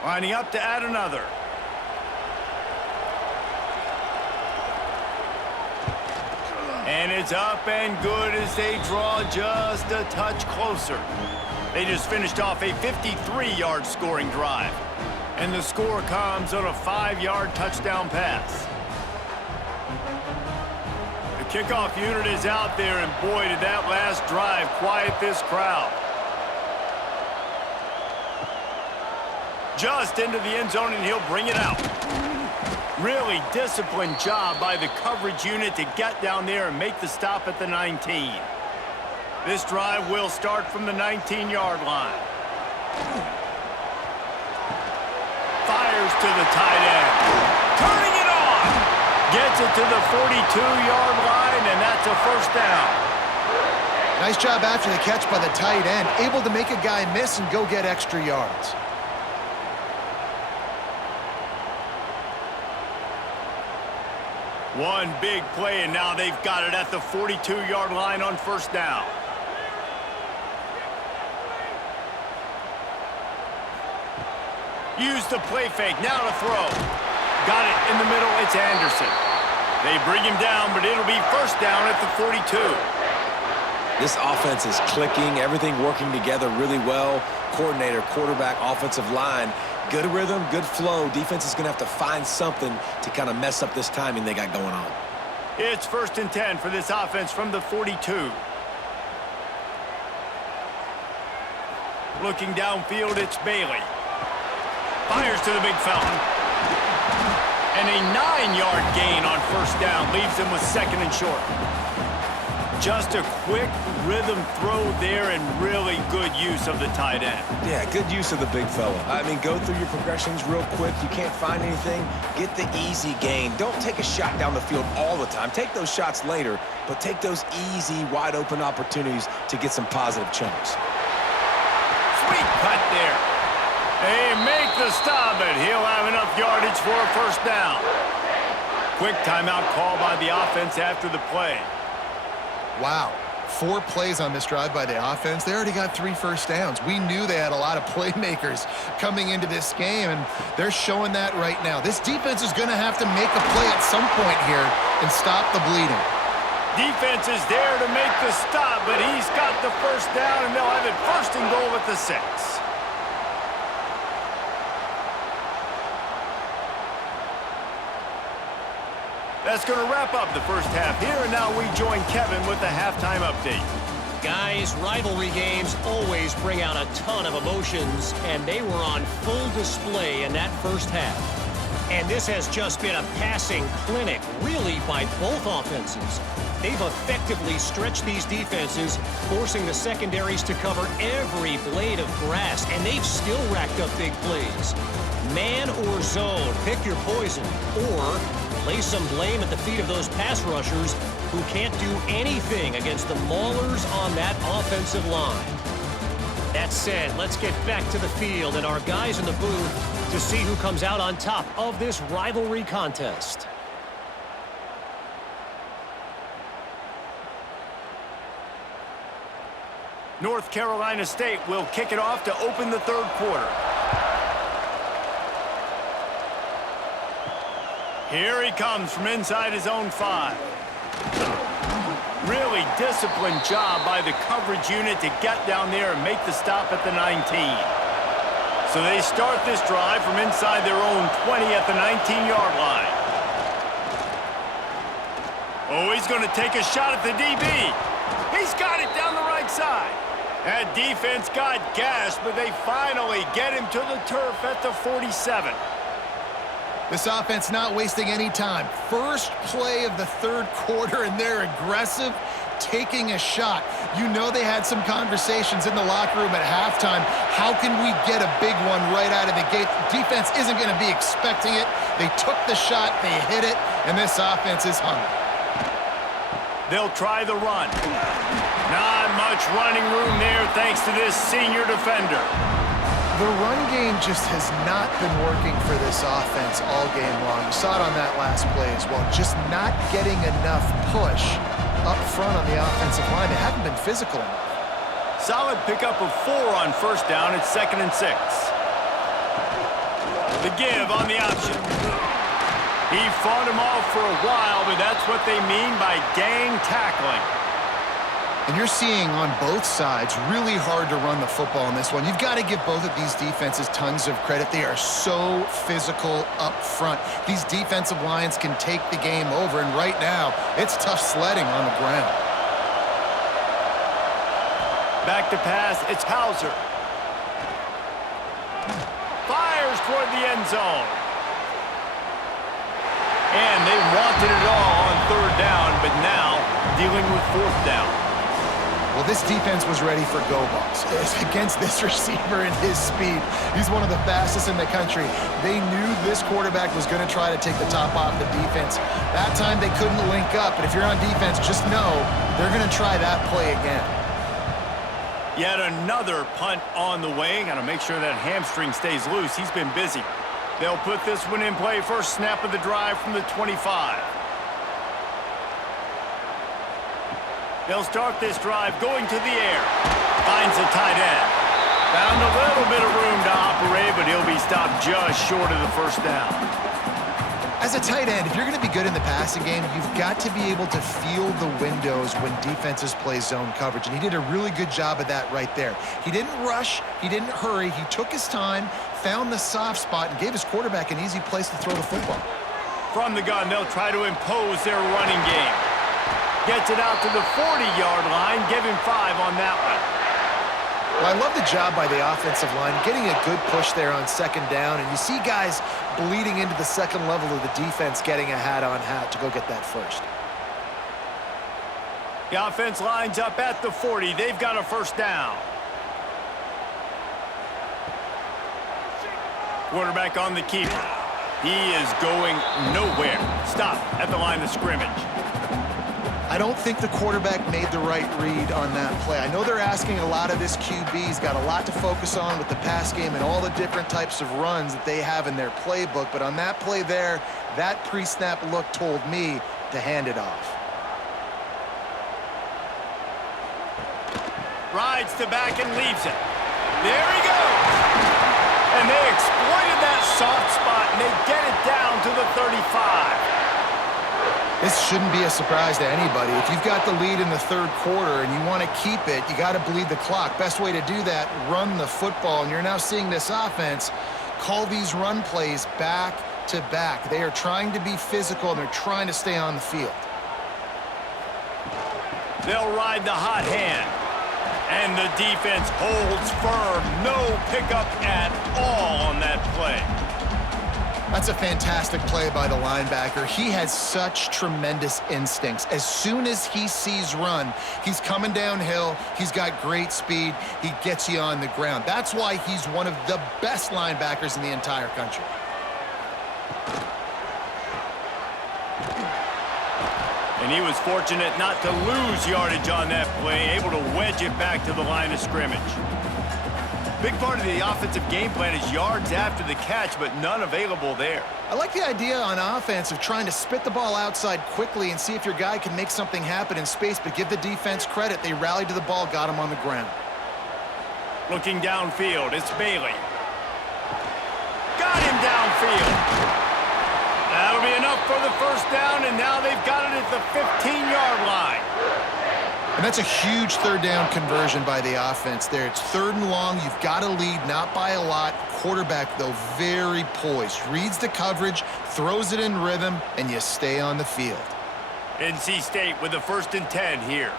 Lining up to add another. And it's up and good as they draw just a touch closer. They just finished off a 53-yard scoring drive. And the score comes on a 5-yard touchdown pass. The kickoff unit is out there, and boy, did that last drive quiet this crowd. Just into the end zone, and he'll bring it out. Really disciplined job by the coverage unit to get down there and make the stop at the 19. This drive will start from the 19-yard line. Fires to the tight end. Turning it on. Gets it to the 42-yard line, and that's a 1st down. Nice job after the catch by the tight end. Able to make a guy miss and go get extra yards. One big play, and now they've got it at the 42-yard line on 1st down. Use the play fake, now to throw. Got it in the middle, it's Anderson. They bring him down, but it'll be 1st down at the 42. This offense is clicking, everything working together really well. Coordinator, quarterback, offensive line. Good rhythm, good flow. Defense is going to have to find something to kind of mess up this timing they got going on. It's 1st and 10 for this offense from the 42. Looking downfield, it's Bailey. Fires to the big fella. And a 9-yard gain on 1st down leaves them with 2nd and short. Just a quick rhythm throw there and really good use of the tight end. Yeah, good use of the big fella. I mean, go through your progressions real quick. You can't find anything. Get the easy gain. Don't take a shot down the field all the time. Take those shots later, but take those easy, wide-open opportunities to get some positive chunks. Sweet cut there. They make the stop, and he'll have enough yardage for a 1st down. Quick timeout call by the offense after the play. Wow. 4 plays on this drive by the offense. They already got 3 first downs. We knew they had a lot of playmakers coming into this game, and they're showing that right now. This defense is going to have to make a play at some point here and stop the bleeding. Defense is there to make the stop, but he's got the 1st down, and they'll have it 1st and goal at the 6. That's going to wrap up the 1st half here, and now we join Kevin with the halftime update. Guys, rivalry games always bring out a ton of emotions, and they were on full display in that 1st half. And this has just been a passing clinic, really, by both offenses. They've effectively stretched these defenses, forcing the secondaries to cover every blade of grass, and they've still racked up big plays. Man or zone, pick your poison, or lay some blame at the feet of those pass rushers who can't do anything against the maulers on that offensive line. That said, let's get back to the field and our guys in the booth to see who comes out on top of this rivalry contest. North Carolina State will kick it off to open the third quarter. Here he comes from inside his own 5. Really disciplined job by the coverage unit to get down there and make the stop at the 19. So they start this drive from inside their own 20 at the 19-yard line. Oh, he's going to take a shot at the DB. He's got it down the right side. That defense got gashed, but they finally get him to the turf at the 47. This offense not wasting any time. First play of the third quarter, and they're aggressive, taking a shot. You know they had some conversations in the locker room at halftime. How can we get a big one right out of the gate? Defense isn't going to be expecting it. They took the shot, they hit it, and this offense is hungry. They'll try the run. Not much running room there thanks to this senior defender. The run game just has not been working for this offense all game long. You saw it on that last play as well. Just not getting enough push up front on the offensive line. They haven't been physical enough. Solid pickup of 4 on first down at 2nd and 6. The give on the option. He fought him off for a while, but that's what they mean by gang tackling. And you're seeing on both sides really hard to run the football in this one. You've got to give both of these defenses tons of credit. They are so physical up front. These defensive lines can take the game over, and right now, it's tough sledding on the ground. Back to pass, it's Hauser. Fires toward the end zone. And they wanted it all on 3rd down, but now dealing with 4th down. Well, this defense was ready for go balls. Against this receiver and his speed, he's one of the fastest in the country. They knew this quarterback was going to try to take the top off the defense. That time they couldn't link up, but if you're on defense, just know they're going to try that play again. Yet another punt on the way. Got to make sure that hamstring stays loose. He's been busy. They'll put this one in play. First snap of the drive from the 25. They'll start this drive going to the air. Finds the tight end. Found a little bit of room to operate, but he'll be stopped just short of the first down. As a tight end, if you're going to be good in the passing game, you've got to be able to feel the windows when defenses play zone coverage, and he did a really good job of that right there. He didn't rush, he didn't hurry, he took his time, found the soft spot, and gave his quarterback an easy place to throw the football. From the gun, they'll try to impose their running game. Gets it out to the 40-yard line, give him 5 on that one. Well, I love the job by the offensive line, getting a good push there on 2nd down, and you see guys bleeding into the second level of the defense, getting a hat-on-hat to go get that first. The offense lines up at the 40. They've got a first down. Quarterback on the keeper. He is going nowhere. Stop at the line of scrimmage. I don't think the quarterback made the right read on that play. I know they're asking a lot of this QB. He's got a lot to focus on with the pass game and all the different types of runs that they have in their playbook. But on that play there, that pre-snap look told me to hand it off. Rides to back and leaves it. There he goes. And they exploited that soft spot, and they get it down to the 35. This shouldn't be a surprise to anybody. If you've got the lead in the third quarter and you want to keep it, you got to bleed the clock. Best way to do that, run the football. And you're now seeing this offense call these run plays back to back. They are trying to be physical, and they're trying to stay on the field. They'll ride the hot hand. And the defense holds firm. No pickup at all on that play. That's a fantastic play by the linebacker. He has such tremendous instincts. As soon as he sees run, he's coming downhill. He's got great speed. He gets you on the ground. That's why he's one of the best linebackers in the entire country. And he was fortunate not to lose yardage on that play, able to wedge it back to the line of scrimmage. Big part of the offensive game plan is yards after the catch, but none available there. I like the idea on offense of trying to spit the ball outside quickly and see if your guy can make something happen in space, but give the defense credit. They rallied to the ball, got him on the ground. Looking downfield, it's Bailey. Got him downfield. That'll be enough for the first down, and now they've got it at the 15-yard line. And that's a huge third down conversion by the offense there. It's 3rd and long. You've got to lead, not by a lot. Quarterback, though, very poised. Reads the coverage, throws it in rhythm, and you stay on the field. NC State with the 1st and 10 here.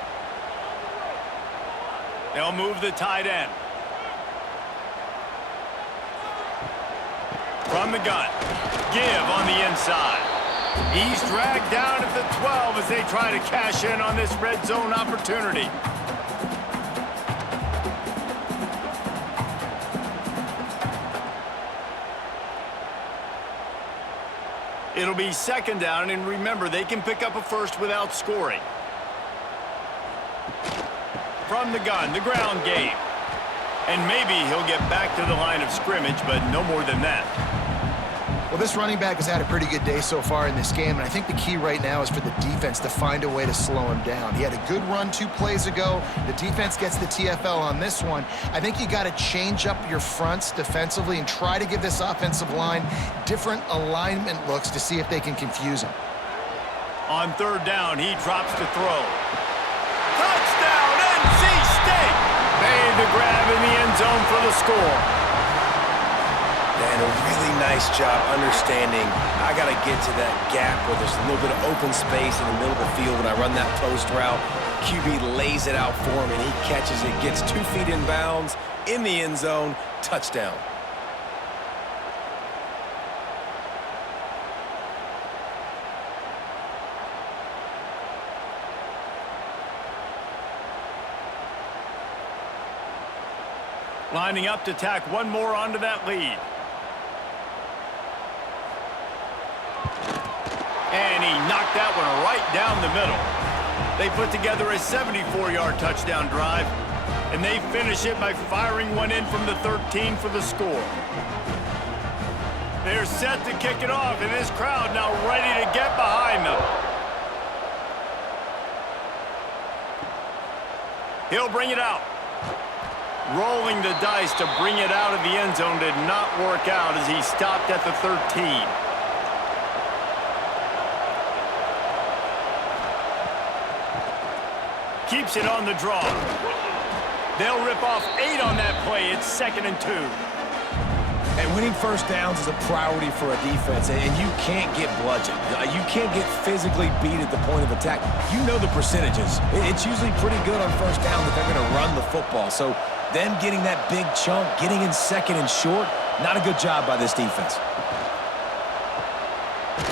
They'll move the tight end. From the gun. Give on the inside. He's dragged down at the 12 as they try to cash in on this red zone opportunity. It'll be 2nd down, and remember, they can pick up a first without scoring. From the gun, the ground game. And maybe he'll get back to the line of scrimmage, but no more than that. Well, this running back has had a pretty good day so far in this game, and I think the key right now is for the defense to find a way to slow him down. He had a good run 2 plays ago. The defense gets the TFL on this one. I think you got to change up your fronts defensively and try to give this offensive line different alignment looks to see if they can confuse him. On 3rd down, he drops to throw. Touchdown, NC State! Made the grab in the end zone for the score. And a really nice job understanding I got to get to that gap where there's a little bit of open space in the middle of the field when I run that post route. QB lays it out for him, and he catches it, gets 2 feet in bounds in the end zone. Touchdown. Lining up to tack one more onto that lead. And he knocked that one right down the middle. They put together a 74-yard touchdown drive, and they finish it by firing one in from the 13 for the score. They're set to kick it off, and this crowd now ready to get behind them. He'll bring it out. Rolling the dice to bring it out of the end zone did not work out as he stopped at the 13. Keeps it on the draw. They'll rip off 8 on that play. It's 2nd and 2. And winning first downs is a priority for a defense, and you can't get bludgeoned. You can't get physically beat at the point of attack. You know the percentages. It's usually pretty good on first down that they're going to run the football. So them getting that big chunk, getting in 2nd and short, not a good job by this defense.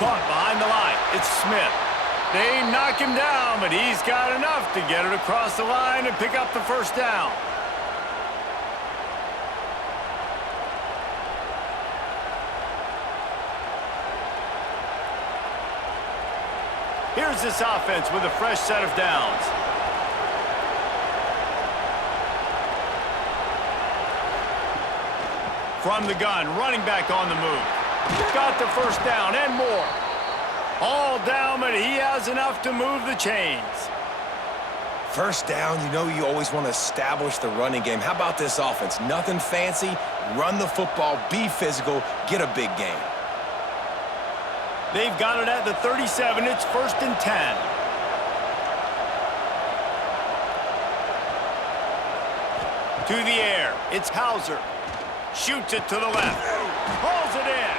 Caught behind the line. It's Smith. They knock him down, but he's got enough to get it across the line and pick up the first down. Here's this offense with a fresh set of downs. From the gun, running back on the move. Got the first down and more. All down, but he has enough to move the chains. First down, you know you always want to establish the running game. How about this offense? Nothing fancy. Run the football, be physical, get a big gain. They've got it at the 37. It's 1st and 10. To the air. It's Hauser. Shoots it to the left. Pulls it in.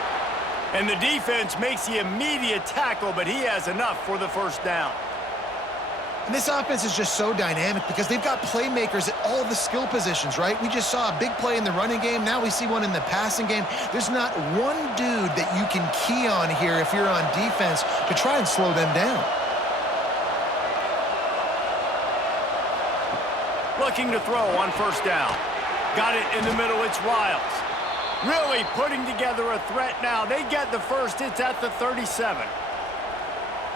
And the defense makes the immediate tackle, but he has enough for the first down. And this offense is just so dynamic because they've got playmakers at all the skill positions, right? We just saw a big play in the running game. Now we see one in the passing game. There's not one dude that you can key on here if you're on defense to try and slow them down. Looking to throw on first down. Got it in the middle. It's Wiles. Really putting together a threat now. They get the first. It's at the 37.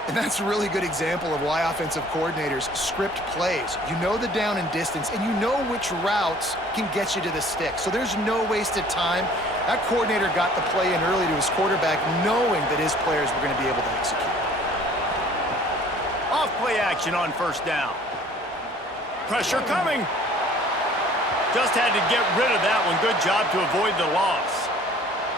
And that's a really good example of why offensive coordinators script plays. You know the down and distance, and you know which routes can get you to the stick. So there's no wasted time. That coordinator got the play in early to his quarterback, knowing that his players were going to be able to execute. Off play action on first down. Pressure coming. Just had to get rid of that one. Good job to avoid the loss.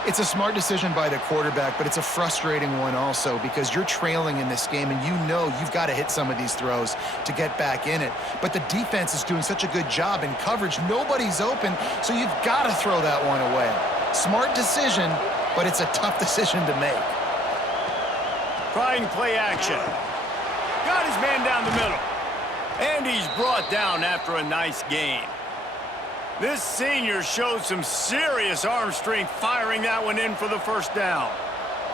It's a smart decision by the quarterback, but it's a frustrating one also because you're trailing in this game and you know you've got to hit some of these throws to get back in it. But the defense is doing such a good job in coverage. Nobody's open, so you've got to throw that one away. Smart decision, but it's a tough decision to make. Trying play action. Got his man down the middle. And he's brought down after a nice gain. This senior showed some serious arm strength firing that one in for the first down.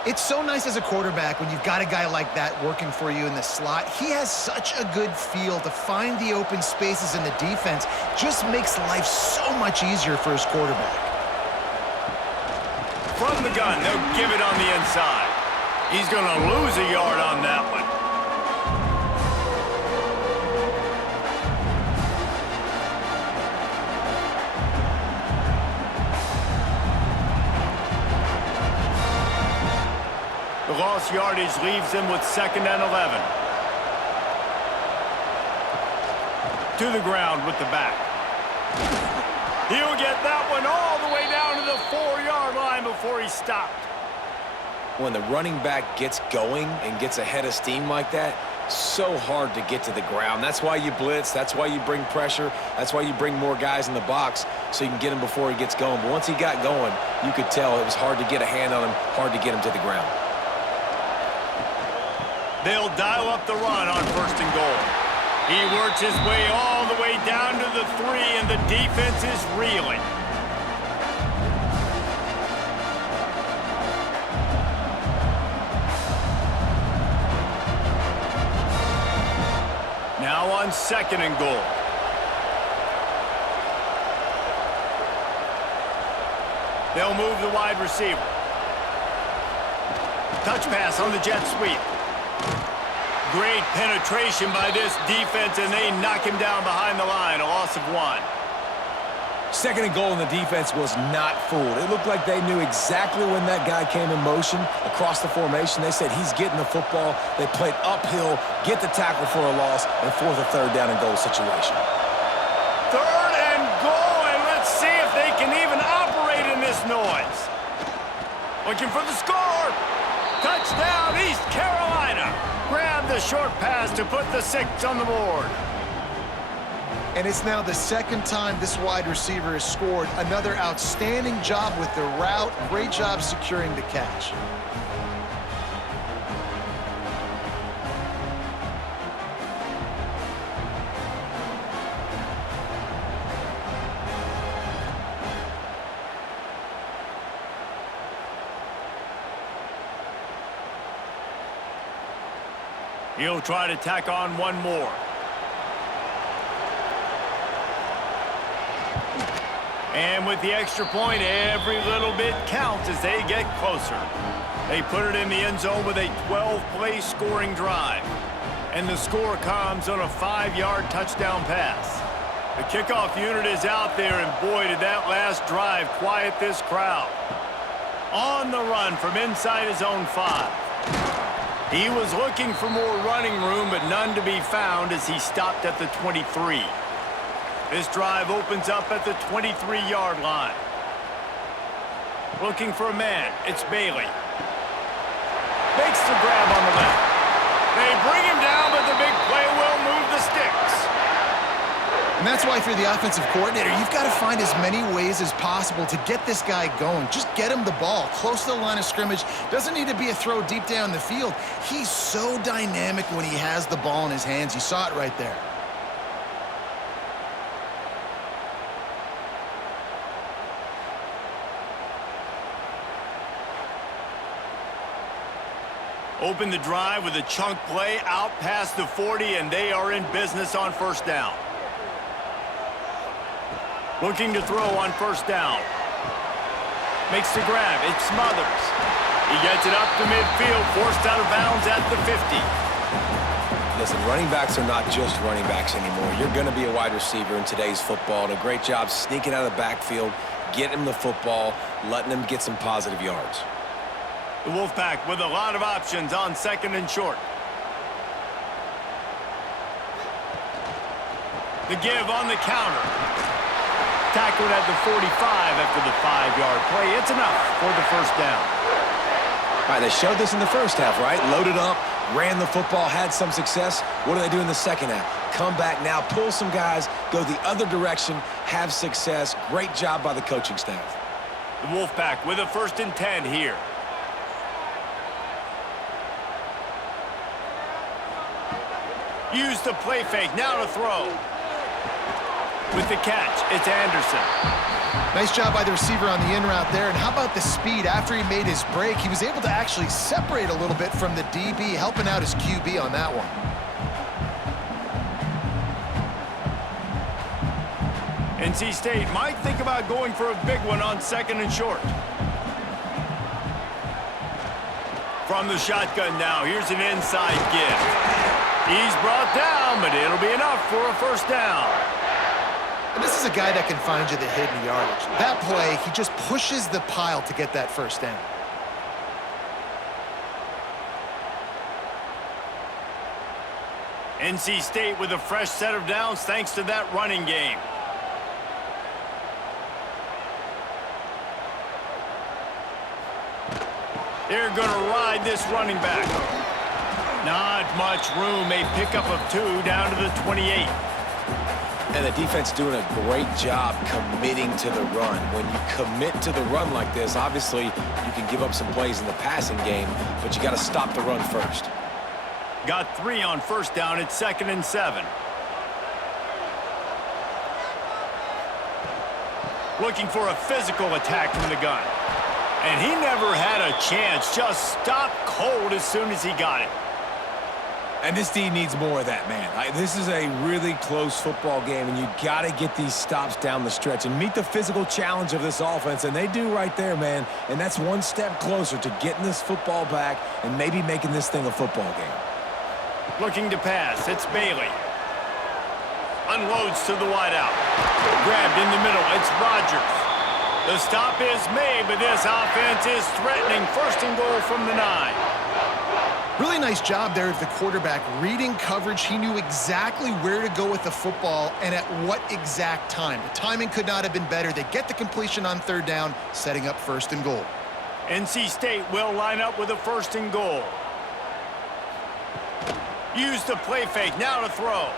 It's so nice as a quarterback when you've got a guy like that working for you in the slot. He has such a good feel to find the open spaces in the defense. Just makes life so much easier for his quarterback. From the gun, they'll give it on the inside. He's going to lose a yard on that one. The lost yardage leaves them with 2nd and 11. To the ground with the back. He'll get that one all the way down to the 4-yard line before he stopped. When the running back gets going and gets a head of steam like that, so hard to get to the ground. That's why you blitz. That's why you bring pressure. That's why you bring more guys in the box so you can get him before he gets going. But once he got going, you could tell it was hard to get a hand on him, hard to get him to the ground. They'll dial up the run on 1st and goal. He works his way all the way down to the 3, and the defense is reeling. Now on 2nd and goal. They'll move the wide receiver. Touch pass on the jet sweep. Great penetration by this defense, and they knock him down behind the line, a loss of 1. 2nd and goal, and the defense was not fooled. It looked like they knew exactly when that guy came in motion across the formation. They said he's getting the football. They played uphill, get the tackle for a loss, and 4th or 3rd down and goal situation. 3rd and goal, and let's see if they can even operate in this noise. Looking for the score. Touchdown, East Carolina. Grab the short pass to put the 6 on the board. And it's now the 2nd time this wide receiver has scored. Another outstanding job with the route. Great job securing the catch. He'll try to tack on one more. And with the extra point, every little bit counts as they get closer. They put it in the end zone with a 12-play scoring drive. And the score comes on a 5-yard touchdown pass. The kickoff unit is out there, and boy, did that last drive quiet this crowd. On the run from inside his own 5. He was looking for more running room, but none to be found as he stopped at the 23. This drive opens up at the 23-yard line. Looking for a man, it's Bailey. Makes the grab on the left. They bring him down, but the big play will move the sticks. And that's why if you're the offensive coordinator, you've got to find as many ways as possible to get this guy going. Just get him the ball close to the line of scrimmage. Doesn't need to be a throw deep down the field. He's so dynamic when he has the ball in his hands. You saw it right there. Open the drive with a chunk play out past the 40, and they are in business on 1st down. Looking to throw on 1st down. Makes the grab. It's Smothers. He gets it up to midfield, forced out of bounds at the 50. Listen, running backs are not just running backs anymore. You're going to be a wide receiver in today's football. And a great job sneaking out of the backfield, getting him the football, letting him get some positive yards. The Wolfpack with a lot of options on second and short. The give on the counter. Tackled at the 45 after the 5-yard play. It's enough for the first down. All right, they showed this in the first half, right? Loaded up, ran the football, had some success. What do they do in the second half? Come back now, pull some guys, go the other direction, have success. Great job by the coaching staff. The Wolfpack with a 1st and 10 here. Use the play fake, now to throw. With the catch, it's Anderson. Nice job by the receiver on the in route there. And how about the speed? After he made his break, he was able to actually separate a little bit from the DB, helping out his QB on that one. NC State might think about going for a big one on second and short. From the shotgun now, here's an inside give. He's brought down, but it'll be enough for a first down. And this is a guy that can find you the hidden yardage. That play, he just pushes the pile to get that first down. NC State with a fresh set of downs thanks to that running game. They're going to ride this running back. Not much room. A pickup of 2 down to the 28. And the defense doing a great job committing to the run. When you commit to the run like this, obviously you can give up some plays in the passing game, but you got to stop the run first. Got 3 on first down. It's 2nd and 7. Looking for a physical attack from the gun. And he never had a chance. Just stopped cold as soon as he got it. And this D needs more of that, man. This is a really close football game, and you got to get these stops down the stretch and meet the physical challenge of this offense, and they do right there, man. And that's one step closer to getting this football back and maybe making this thing a football game. Looking to pass. It's Bailey. Unloads to the wideout. Grabbed in the middle. It's Rogers. The stop is made, but this offense is threatening. 1st and goal from the 9. Really nice job there of the quarterback reading coverage. He knew exactly where to go with the football and at what exact time. The timing could not have been better. They get the completion on 3rd down, setting up 1st and goal. NC State will line up with a 1st and goal. Use the play fake, now to throw.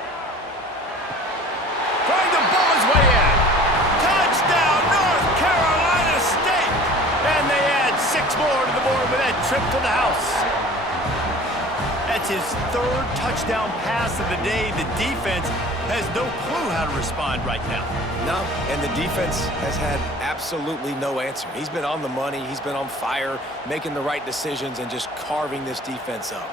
Trying to bull his way in. Touchdown, North Carolina State! And they add 6 more to the board with that trip to the house. That's his 3rd touchdown pass of the day. The defense has no clue how to respond right now. No, and the defense has had absolutely no answer. He's been on the money. He's been on fire, making the right decisions and just carving this defense up.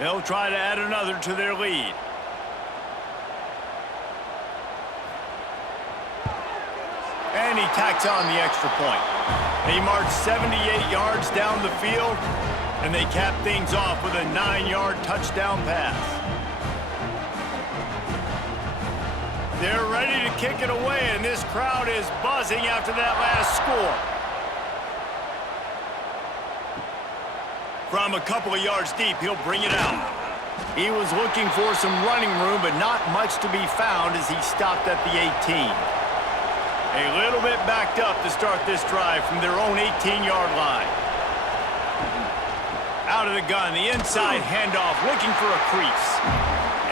They'll try to add another to their lead. And he tacks on the extra point. They march 78 yards down the field, and they cap things off with a 9-yard touchdown pass. They're ready to kick it away, and this crowd is buzzing after that last score. From a couple of yards deep, he'll bring it out. He was looking for some running room, but not much to be found as he stopped at the 18. A little bit backed up to start this drive from their own 18-yard line. Out of the gun, the inside handoff, looking for a crease.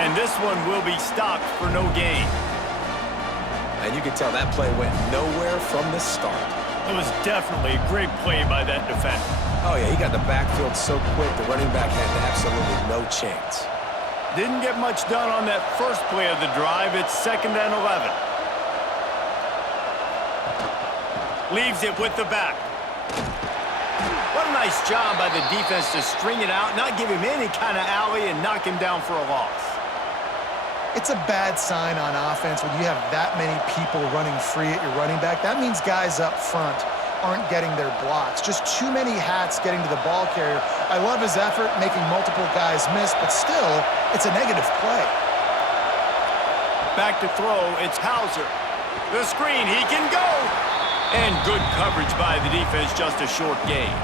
And this one will be stopped for no gain. And you can tell that play went nowhere from the start. It was definitely a great play by that defender. Oh, yeah, he got the backfield so quick, the running back had absolutely no chance. Didn't get much done on that first play of the drive. It's 2nd and 11. Leaves it with the back. What a nice job by the defense to string it out, not give him any kind of alley, and knock him down for a loss. It's a bad sign on offense when you have that many people running free at your running back. That means guys up front aren't getting their blocks. Just too many hats getting to the ball carrier. I love his effort, making multiple guys miss, but still, it's a negative play. Back to throw, it's Hauser. The screen, he can go! And good coverage by the defense, just a short gain.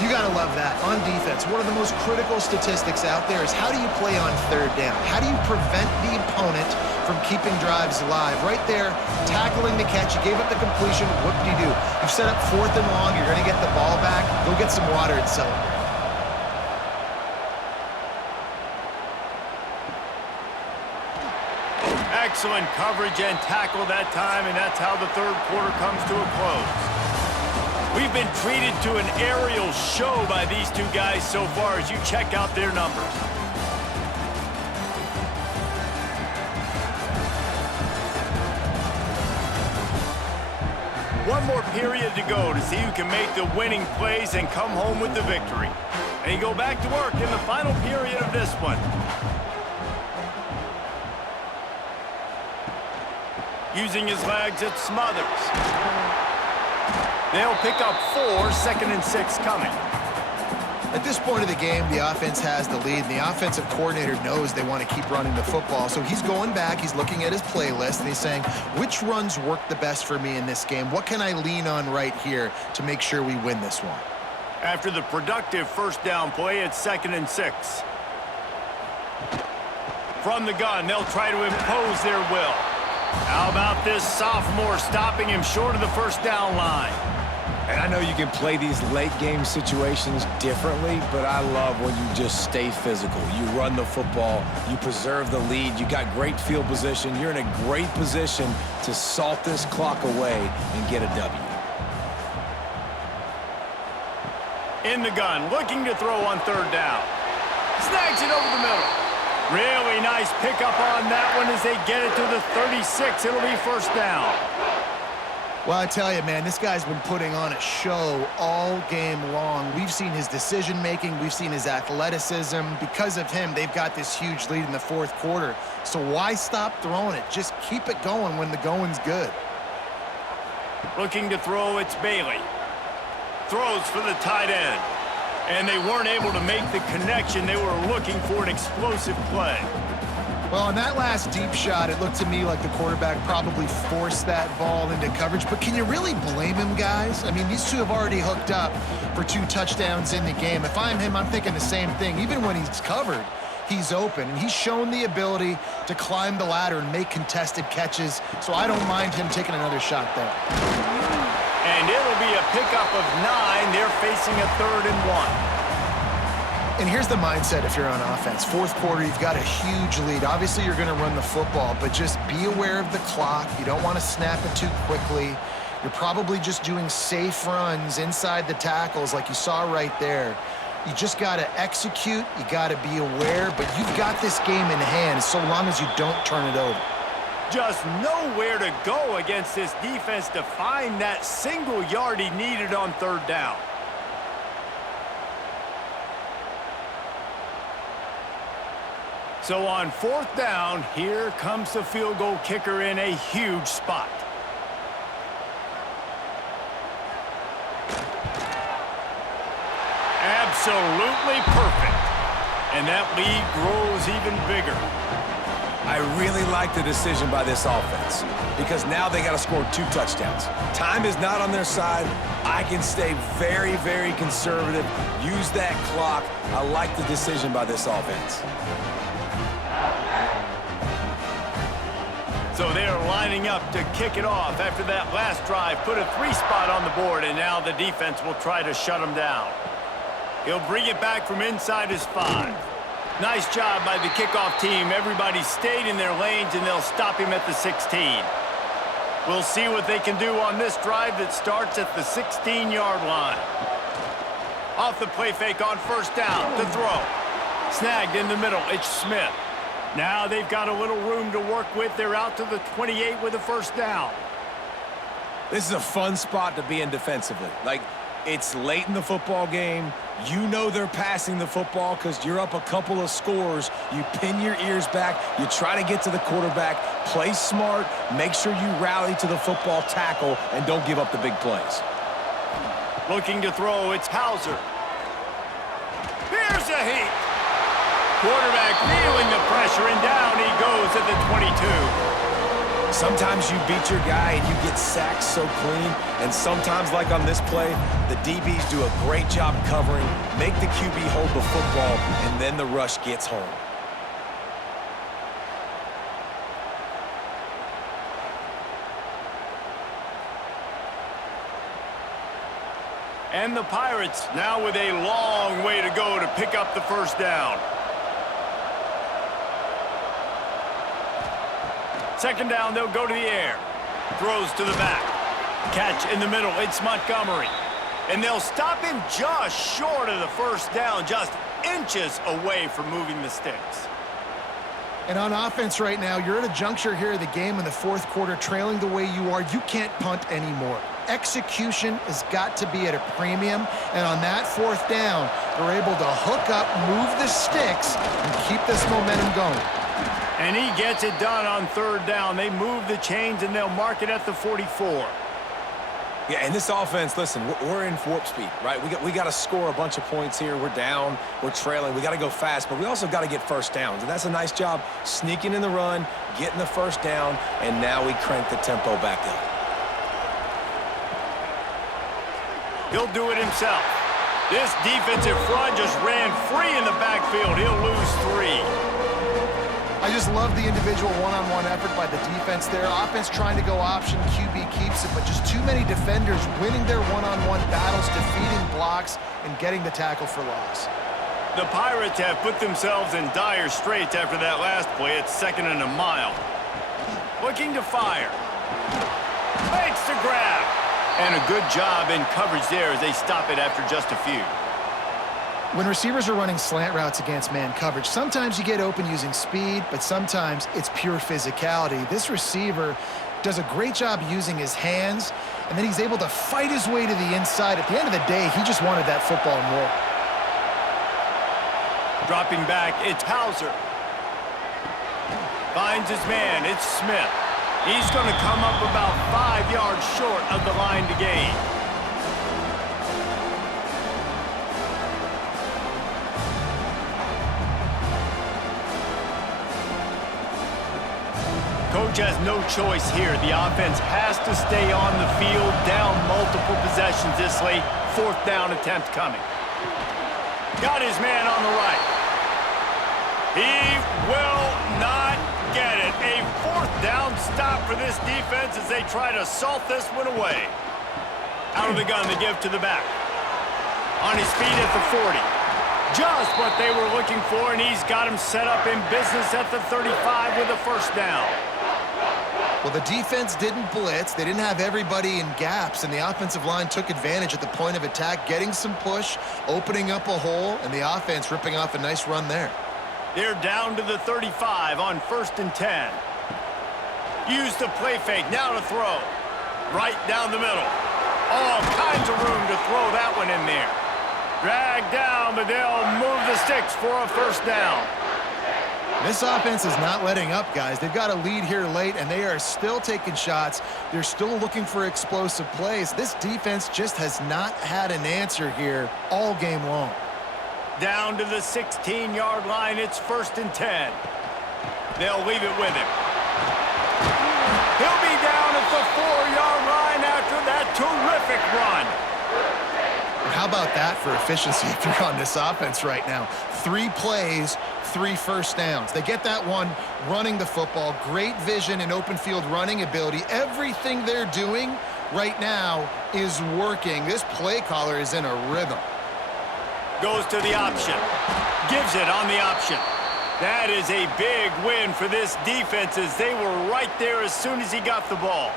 You gotta love that. On defense, one of the most critical statistics out there is how do you play on third down? How do you prevent the opponent from keeping drives alive? Right there, tackling the catch, you gave up the completion, whoop-de-doo. You've set up 4th and long, you're gonna get the ball back, go get some water and celebrate. Excellent coverage and tackle that time, and that's how the third quarter comes to a close. We've been treated to an aerial show by these two guys so far as you check out their numbers. One more period to go to see who can make the winning plays and come home with the victory. And you go back to work in the final period of this one. Using his legs, it's Smothers. They'll pick up 4, 2nd and 6 coming. At this point of the game, the offense has the lead, and the offensive coordinator knows they want to keep running the football. So he's going back, he's looking at his playlist, and he's saying, which runs work the best for me in this game? What can I lean on right here to make sure we win this one? After the productive first down play, it's 2nd and 6. From the gun, they'll try to impose their will. How about this sophomore stopping him short of the first down line? And I know you can play these late-game situations differently, but I love when you just stay physical. You run the football, you preserve the lead, you got great field position, you're in a great position to salt this clock away and get a W. In the gun, looking to throw on 3rd down. Snags it over the middle. Really nice pickup on that one as they get it to the 36. It'll be first down. Well, I tell you, man, this guy's been putting on a show all game long. We've seen his decision-making. We've seen his athleticism. Because of him, they've got this huge lead in the 4th quarter. So why stop throwing it? Just keep it going when the going's good. Looking to throw, it's Bailey. Throws for the tight end. And they weren't able to make the connection. They were looking for an explosive play. Well, on that last deep shot, it looked to me like the quarterback probably forced that ball into coverage. But can you really blame him, guys? I mean, these two have already hooked up for 2 touchdowns in the game. If I'm him, I'm thinking the same thing. Even when he's covered, he's open. And he's shown the ability to climb the ladder and make contested catches. So I don't mind him taking another shot there. And it'll be a pickup of 9. They're facing a 3rd and 1. And here's the mindset if you're on offense. 4th quarter, you've got a huge lead. Obviously, you're going to run the football, but just be aware of the clock. You don't want to snap it too quickly. You're probably just doing safe runs inside the tackles like you saw right there. You just got to execute. You got to be aware, but you've got this game in hand so long as you don't turn it over. Just nowhere to go against this defense to find that single yard he needed on 3rd down. So on 4th down, here comes the field goal kicker in a huge spot. Absolutely perfect. And that lead grows even bigger. I really like the decision by this offense because now they got to score 2 touchdowns. Time is not on their side. I can stay very, very conservative, use that clock. I like the decision by this offense. So they're lining up to kick it off after that last drive. Put a 3 spot on the board, and now the defense will try to shut them down. He'll bring it back from inside his 5. Nice job by the kickoff team. Everybody stayed in their lanes, and they'll stop him at the 16. We'll see what they can do on this drive that starts at the 16-yard line. Off the play fake on 1st down to throw. Snagged in the middle, it's Smith. Now they've got a little room to work with. They're out to the 28 with a 1st down. This is a fun spot to be in defensively. Like, It's late in the football game. You know they're passing the football because you're up a couple of scores. You pin your ears back. You try to get to the quarterback. Play smart. Make sure you rally to the football tackle and don't give up the big plays. Looking to throw, it's Hauser. Here's a heat. Quarterback feeling the pressure, and down he goes at the 22. Sometimes you beat your guy and you get sacked so clean, and sometimes, like on this play, the DBs do a great job covering, make the QB hold the football, and then the rush gets home. And the Pirates now with a long way to go to pick up the first down. Second down, they'll go to the air. Throws to the back. Catch in the middle, it's Montgomery. And they'll stop him just short of the first down, just inches away from moving the sticks. And on offense right now, you're at a juncture here of the game in the fourth quarter, trailing the way you are. You can't punt anymore. Execution has got to be at a premium, and on that fourth down, they're able to hook up, move the sticks, and keep this momentum going. And he gets it done on third down. They move the chains, and they'll mark it at the 44. Yeah, and this offense, listen, we're in warp speed, right? We got to score a bunch of points here. We're down, we're trailing. We got to go fast, but we also got to get first downs. And that's a nice job sneaking in the run, getting the first down, and now we crank the tempo back up. He'll do it himself. This defensive front just ran free in the backfield. He'll lose 3. I just love the individual one-on-one effort by the defense there. Offense trying to go option, QB keeps it, but just too many defenders winning their one-on-one battles, defeating blocks, and getting the tackle for loss. The Pirates have put themselves in dire straits after that last play. It's 2nd and a mile. Looking to fire. Makes the grab. And a good job in coverage there as they stop it after just a few. When receivers are running slant routes against man coverage, sometimes you get open using speed, but sometimes it's pure physicality. This receiver does a great job using his hands, and then he's able to fight his way to the inside. At the end of the day, he just wanted that football more. Dropping back, it's Hauser. Finds his man, it's Smith. He's going to come up about 5 yards short of the line to gain. Coach has no choice here. The offense has to stay on the field, down multiple possessions this late. 4th down attempt coming. Got his man on the right. He will not get it. A 4th down stop for this defense as they try to salt this one away. Out of the gun, they give to the back. On his feet at the 40. Just what they were looking for, and he's got him set up in business at the 35 with a first down. Well, the defense didn't blitz. They didn't have everybody in gaps, and the offensive line took advantage at the point of attack, getting some push, opening up a hole, and the offense ripping off a nice run there. They're down to the 35 on 1st and 10. Use the play fake, now to throw. Right down the middle. All kinds of room to throw that one in there. Dragged down, but they'll move the sticks for a first down. This offense is not letting up, guys. They've got a lead here late, and they are still taking shots. They're still looking for explosive plays. This defense just has not had an answer here all game long. Down to the 16-yard line, it's 1st and 10. They'll leave it with him. He'll be down at the 4-yard line after that terrific run. How about that for efficiency if you're on this offense right now? 3 plays, 3 first downs. They get that one running the football, great vision and open field running ability. Everything they're doing right now is working. This play caller is in a rhythm. Goes to the option. Gives it on the option. That is a big win for this defense as they were right there as soon as he got the ball.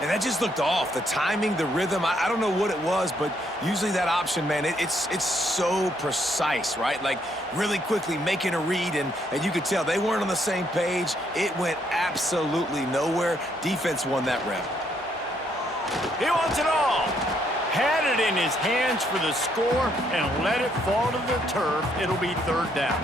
And that just looked off. The timing, the rhythm, I don't know what it was, but usually that option, man, it's so precise, right? Like really quickly making a read, and you could tell they weren't on the same page. It went absolutely nowhere. Defense won that rep. He wants it all. Had it in his hands for the score and let it fall to the turf. It'll be third down.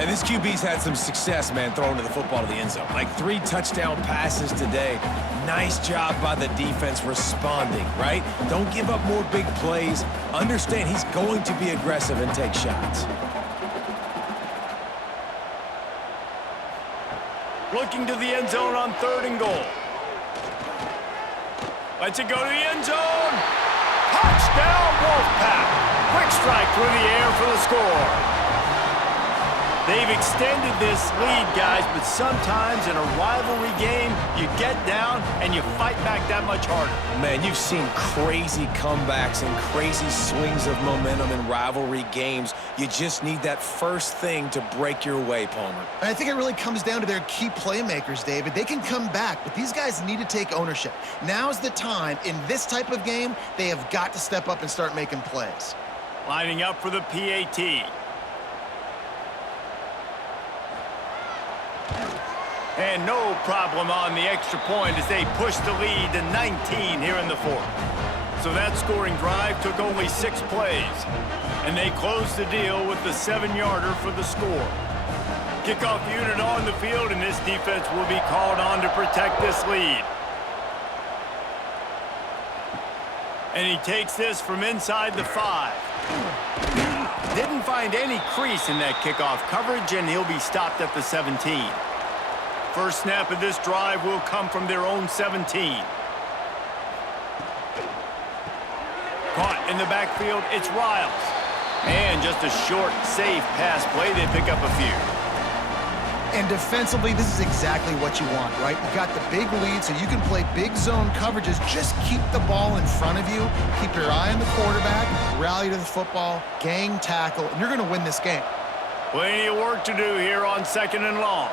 And this QB's had some success, man, throwing the football to the end zone. Like 3 touchdown passes today. Nice job by the defense responding, right? Don't give up more big plays. Understand he's going to be aggressive and take shots. Looking to the end zone on 3rd and goal. Lets it go to the end zone. Touchdown, Wolfpack. Quick strike through the air for the score. They've extended this lead, guys, but sometimes in a rivalry game, you get down and you fight back that much harder. Man, you've seen crazy comebacks and crazy swings of momentum in rivalry games. You just need that first thing to break your way, Palmer. And I think it really comes down to their key playmakers, David. They can come back, but these guys need to take ownership. Now's the time. In this type of game, they have got to step up and start making plays. Lining up for the PAT. And no problem on the extra point as they push the lead to 19 here in the 4th. So that scoring drive took only 6 plays. And they closed the deal with the 7-yarder for the score. Kickoff unit on the field, and this defense will be called on to protect this lead. And he takes this from inside the 5. Didn't find any crease in that kickoff coverage, and he'll be stopped at the 17. First snap of this drive will come from their own 17. Caught in the backfield, it's Riles. And just a short, safe pass play, they pick up a few. And defensively, this is exactly what you want, right? You got the big lead, so you can play big zone coverages. Just keep the ball in front of you. Keep your eye on the quarterback, rally to the football, gang tackle, and you're going to win this game. Plenty of work to do here on 2nd and long.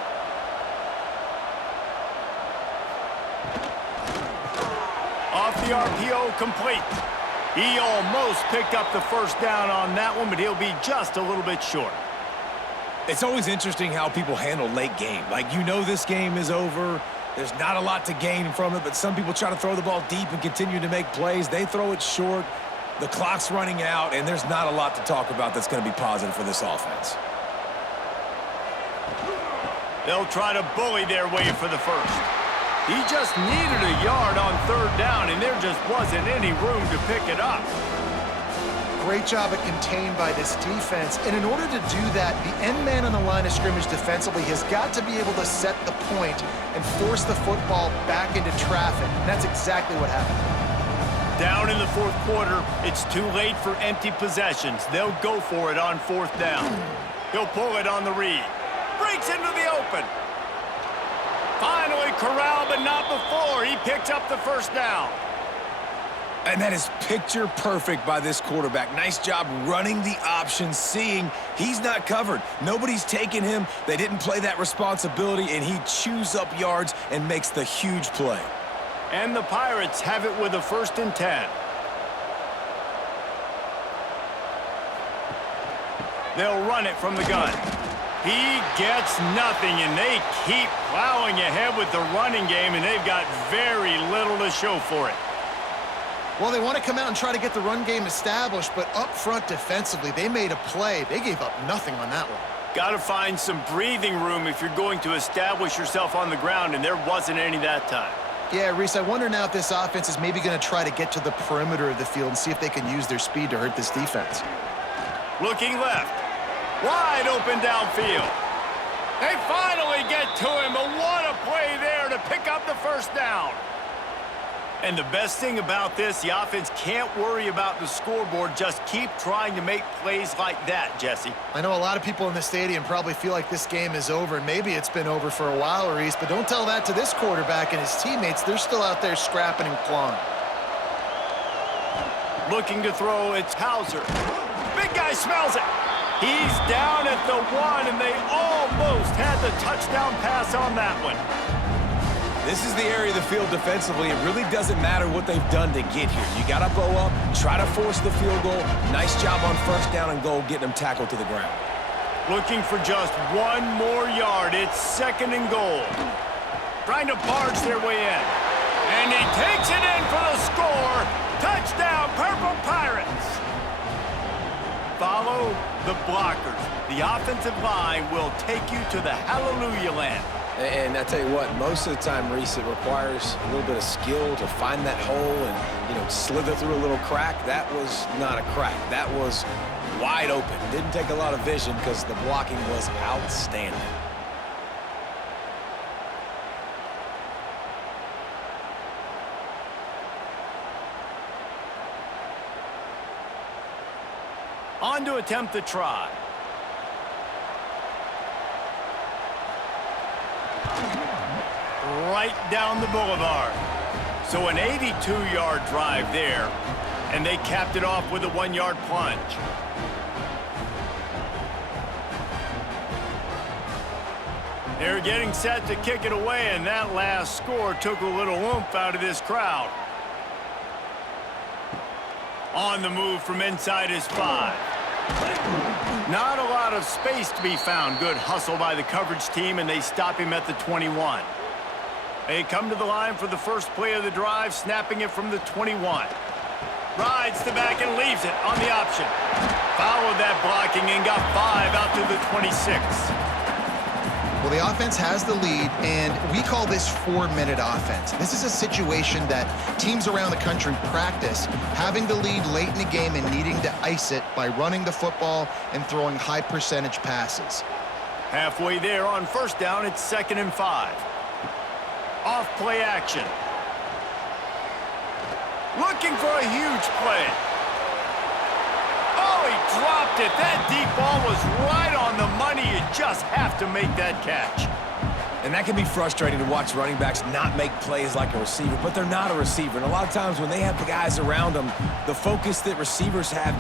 Off the RPO, complete. He almost picked up the first down on that one, but he'll be just a little bit short. It's always interesting how people handle late game. Like, you know this game is over. There's not a lot to gain from it, but some people try to throw the ball deep and continue to make plays. They throw it short. The clock's running out, and there's not a lot to talk about that's going to be positive for this offense. They'll try to bully their way for the first. He just needed a yard on 3rd down, and there just wasn't any room to pick it up. Great job at contained by this defense. And in order to do that, the end man on the line of scrimmage defensively has got to be able to set the point and force the football back into traffic. And that's exactly what happened. Down in the 4th quarter, it's too late for empty possessions. They'll go for it on 4th down. He'll pull it on the read. Breaks into the open. Finally corralled, but not before. He picks up the first down. And that is picture perfect by this quarterback. Nice job running the option, seeing he's not covered. Nobody's taking him. They didn't play that responsibility, and he chews up yards and makes the huge play. And the Pirates have it with a 1st and 10. They'll run it from the gun. He gets nothing, and they keep plowing ahead with the running game, and they've got very little to show for it. Well, they want to come out and try to get the run game established, but up front defensively, they made a play. They gave up nothing on that one. Got to find some breathing room if you're going to establish yourself on the ground, and there wasn't any that time. Yeah, Reese, I wonder now if this offense is maybe going to try to get to the perimeter of the field and see if they can use their speed to hurt this defense. Looking left. Wide open downfield. They finally get to him, but what a play there to pick up the first down. And the best thing about this, the offense can't worry about the scoreboard. Just keep trying to make plays like that, Jesse. I know a lot of people in the stadium probably feel like this game is over, and maybe it's been over for a while, Reese, but don't tell that to this quarterback and his teammates. They're still out there scrapping and clawing. Looking to throw, it's Hauser. Big guy smells it. He's down at the 1, and they almost had the touchdown pass on that one. This is the area of the field defensively. It really doesn't matter what they've done to get here. You got to bow up, try to force the field goal. Nice job on 1st down and goal, getting them tackled to the ground. Looking for just 1 more yard. It's 2nd and goal. Trying to barge their way in. And he takes it in for the score. Touchdown, purple. blockers. The offensive line will take you to the hallelujah land. And I tell you what, most of the time, Reese, it requires a little bit of skill to find that hole and, slither through a little crack. That was not a crack. That was wide open. Didn't take a lot of vision because the blocking was outstanding. On to attempt the try. Right down the boulevard. So an 82-yard drive there, and they capped it off with a 1-yard plunge. They're getting set to kick it away, and that last score took a little oomph out of this crowd. On the move from inside his 5. Not a lot of space to be found. Good hustle by the coverage team, and they stop him at the 21. They come to the line for the first play of the drive, snapping it from the 21. Rides the back and leaves it on the option. Followed that blocking and got 5 out to the 26. Well, the offense has the lead, and we call this 4-minute offense. This is a situation that teams around the country practice, having the lead late in the game and needing to ice it by running the football and throwing high-percentage passes. Halfway there on first down, it's 2nd and 5. Off play action. Looking for a huge play. Oh, he dropped it. That deep ball was right on the money. You just have to make that catch. And that can be frustrating to watch running backs not make plays like a receiver, but they're not a receiver. And a lot of times when they have the guys around them, the focus that receivers have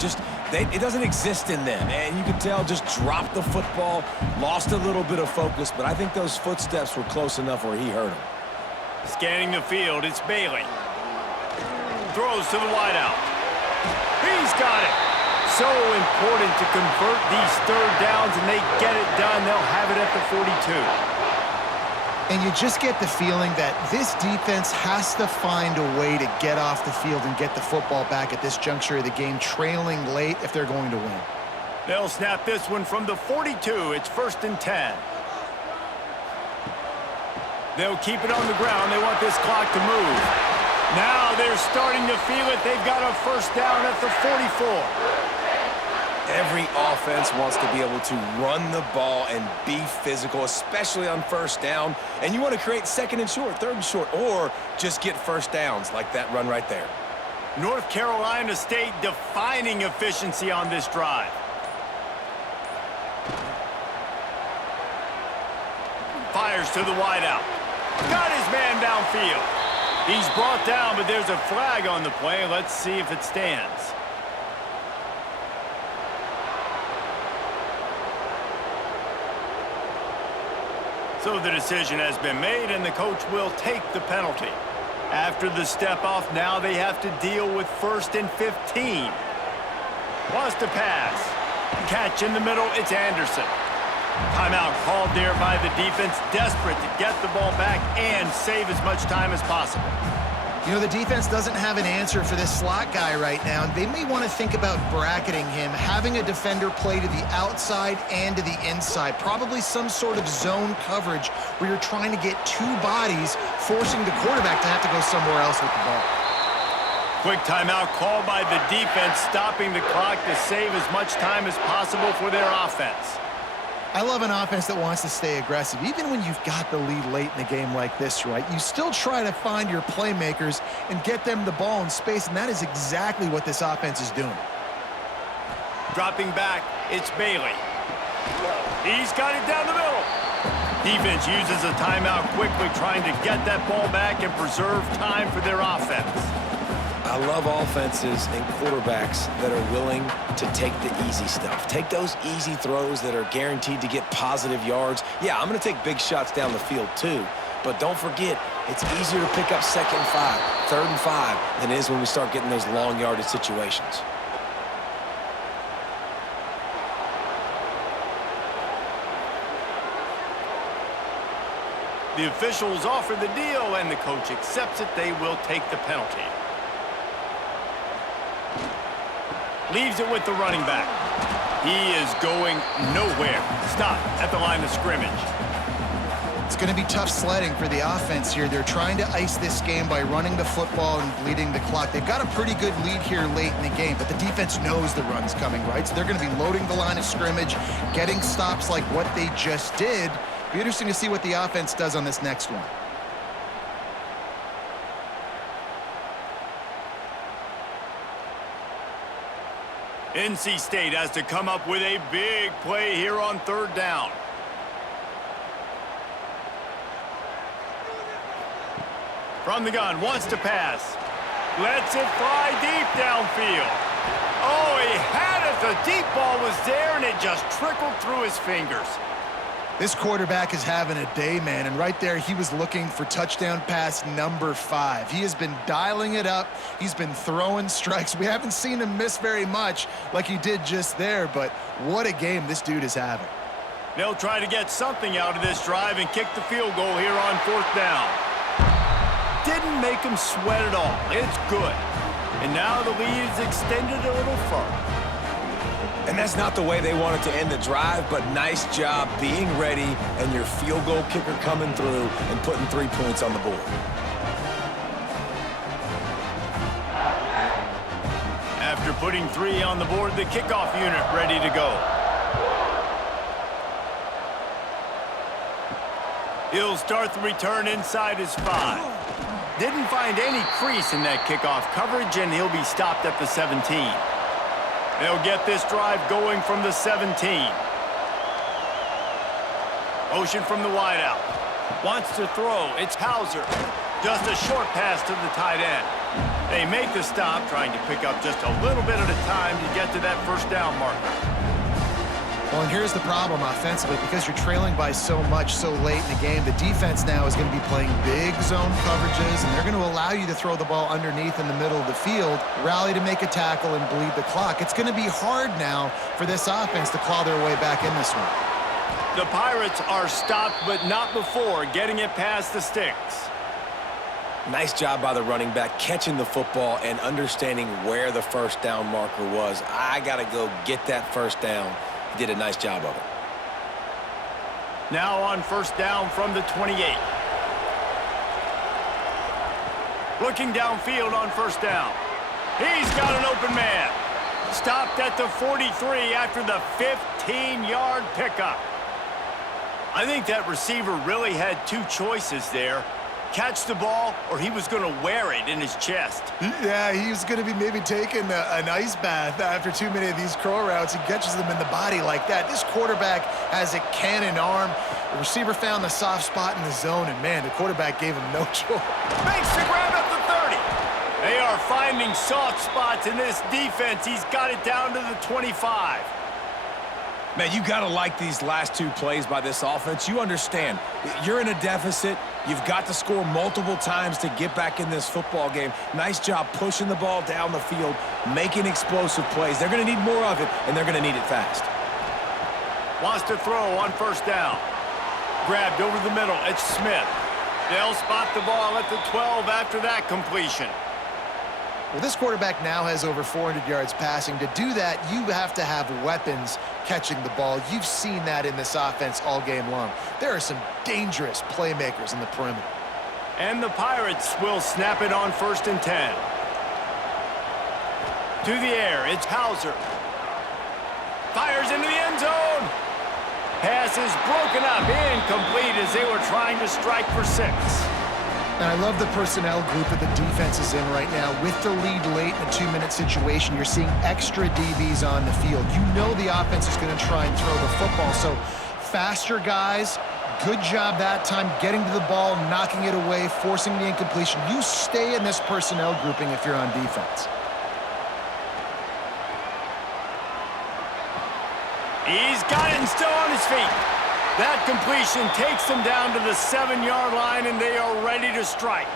it doesn't exist in them. And you can tell just dropped the football, lost a little bit of focus, but I think those footsteps were close enough where he hurt him. Scanning the field, it's Bailey. Throws to the wideout. He's got it. So important to convert these third downs, and they get it done. They'll have it at the 42. And you just get the feeling that this defense has to find a way to get off the field and get the football back at this juncture of the game, trailing late if they're going to win. They'll snap this one from the 42. It's 1st and 10. They'll keep it on the ground. They want this clock to move. Now they're starting to feel it. They've got a first down at the 44. Every offense wants to be able to run the ball and be physical, especially on first down. And you want to create 2nd and short, 3rd and short, or just get first downs like that run right there. North Carolina State defining efficiency on this drive. Fires to the wideout. Got his man downfield. He's brought down, but there's a flag on the play. Let's see if it stands. So the decision has been made, and the coach will take the penalty. After the step off, now they have to deal with 1st and 15. Wants to pass. Catch in the middle, it's Anderson. Timeout called there by the defense, desperate to get the ball back and save as much time as possible. You know, the defense doesn't have an answer for this slot guy right now, and they may want to think about bracketing him, having a defender play to the outside and to the inside, probably some sort of zone coverage where you're trying to get 2 bodies, forcing the quarterback to have to go somewhere else with the ball. Quick timeout called by the defense, stopping the clock to save as much time as possible for their offense. I love an offense that wants to stay aggressive. Even when you've got the lead late in a game like this, right, you still try to find your playmakers and get them the ball in space, and that is exactly what this offense is doing. Dropping back, it's Bailey. He's got it down the middle. Defense uses a timeout quickly, trying to get that ball back and preserve time for their offense. I love offenses and quarterbacks that are willing to take the easy stuff. Take those easy throws that are guaranteed to get positive yards. Yeah, I'm going to take big shots down the field too, but don't forget, it's easier to pick up 2nd and 5, 3rd and 5 than it is when we start getting those long yardage situations. The officials offer the deal, and the coach accepts it. They will take the penalty. Leaves it with the running back. He is going nowhere. Stop at the line of scrimmage. It's going to be tough sledding for the offense here. They're trying to ice this game by running the football and bleeding the clock. They've got a pretty good lead here late in the game, but the defense knows the run's coming, right? So they're going to be loading the line of scrimmage, getting stops like what they just did. Be interesting to see what the offense does on this next one. NC State has to come up with a big play here on third down. From the gun, wants to pass. Lets it fly deep downfield. Oh, he had it. The deep ball was there, and it just trickled through his fingers. This quarterback is having a day, man, and right there he was looking for touchdown pass number 5. He has been dialing it up. He's been throwing strikes. We haven't seen him miss very much like he did just there, but what a game this dude is having. They'll try to get something out of this drive and kick the field goal here on fourth down. Didn't make him sweat at all. It's good. And now the lead is extended a little further. And that's not the way they wanted to end the drive, but nice job being ready and your field goal kicker coming through and putting 3 points on the board. After putting 3 on the board, the kickoff unit ready to go. He'll start the return inside his 5. Didn't find any crease in that kickoff coverage, and he'll be stopped at the 17. They'll get this drive going from the 17. Motion from the wideout. Wants to throw. It's Hauser. Just a short pass to the tight end. They make the stop, trying to pick up just a little bit at a time to get to that first down marker. Well, and here's the problem offensively. Because you're trailing by so much so late in the game, the defense now is going to be playing big zone coverages, and they're going to allow you to throw the ball underneath in the middle of the field, rally to make a tackle, and bleed the clock. It's going to be hard now for this offense to claw their way back in this one. The Pirates are stopped, but not before getting it past the sticks. Nice job by the running back, catching the football and understanding where the first down marker was. I got to go get that first down. He did a nice job of it. Now on first down from the 28. Looking downfield on first down. He's got an open man. Stopped at the 43 after the 15-yard pickup. I think that receiver really had 2 choices there. Catch the ball, or he was going to wear it in his chest. Yeah, he was going to be maybe taking an ice bath after too many of these curl routes. He catches them in the body like that. This quarterback has a cannon arm. The receiver found the soft spot in the zone, and, man, the quarterback gave him no choice. Makes the grab at the 30. They are finding soft spots in this defense. He's got it down to the 25. Man, you got to like these last 2 plays by this offense. You understand, you're in a deficit. You've got to score multiple times to get back in this football game. Nice job pushing the ball down the field, making explosive plays. They're going to need more of it, and they're going to need it fast. Wants to throw on first down. Grabbed over the middle. It's Smith. They'll spot the ball at the 12 after that completion. Well, this quarterback now has over 400 yards passing. To do that, you have to have weapons catching the ball. You've seen that in this offense all game long. There are some dangerous playmakers in the perimeter. And the Pirates will snap it on first and 10. To the air, it's Hauser. Fires into the end zone. Pass is broken up, incomplete as they were trying to strike for 6. And I love the personnel group that the defense is in right now. With the lead late in a 2-minute situation, you're seeing extra DBs on the field. You know the offense is going to try and throw the football. So faster guys, good job that time getting to the ball, knocking it away, forcing the incompletion. You stay in this personnel grouping if you're on defense. He's got it and still on his feet. That completion takes them down to the 7-yard line, and they are ready to strike.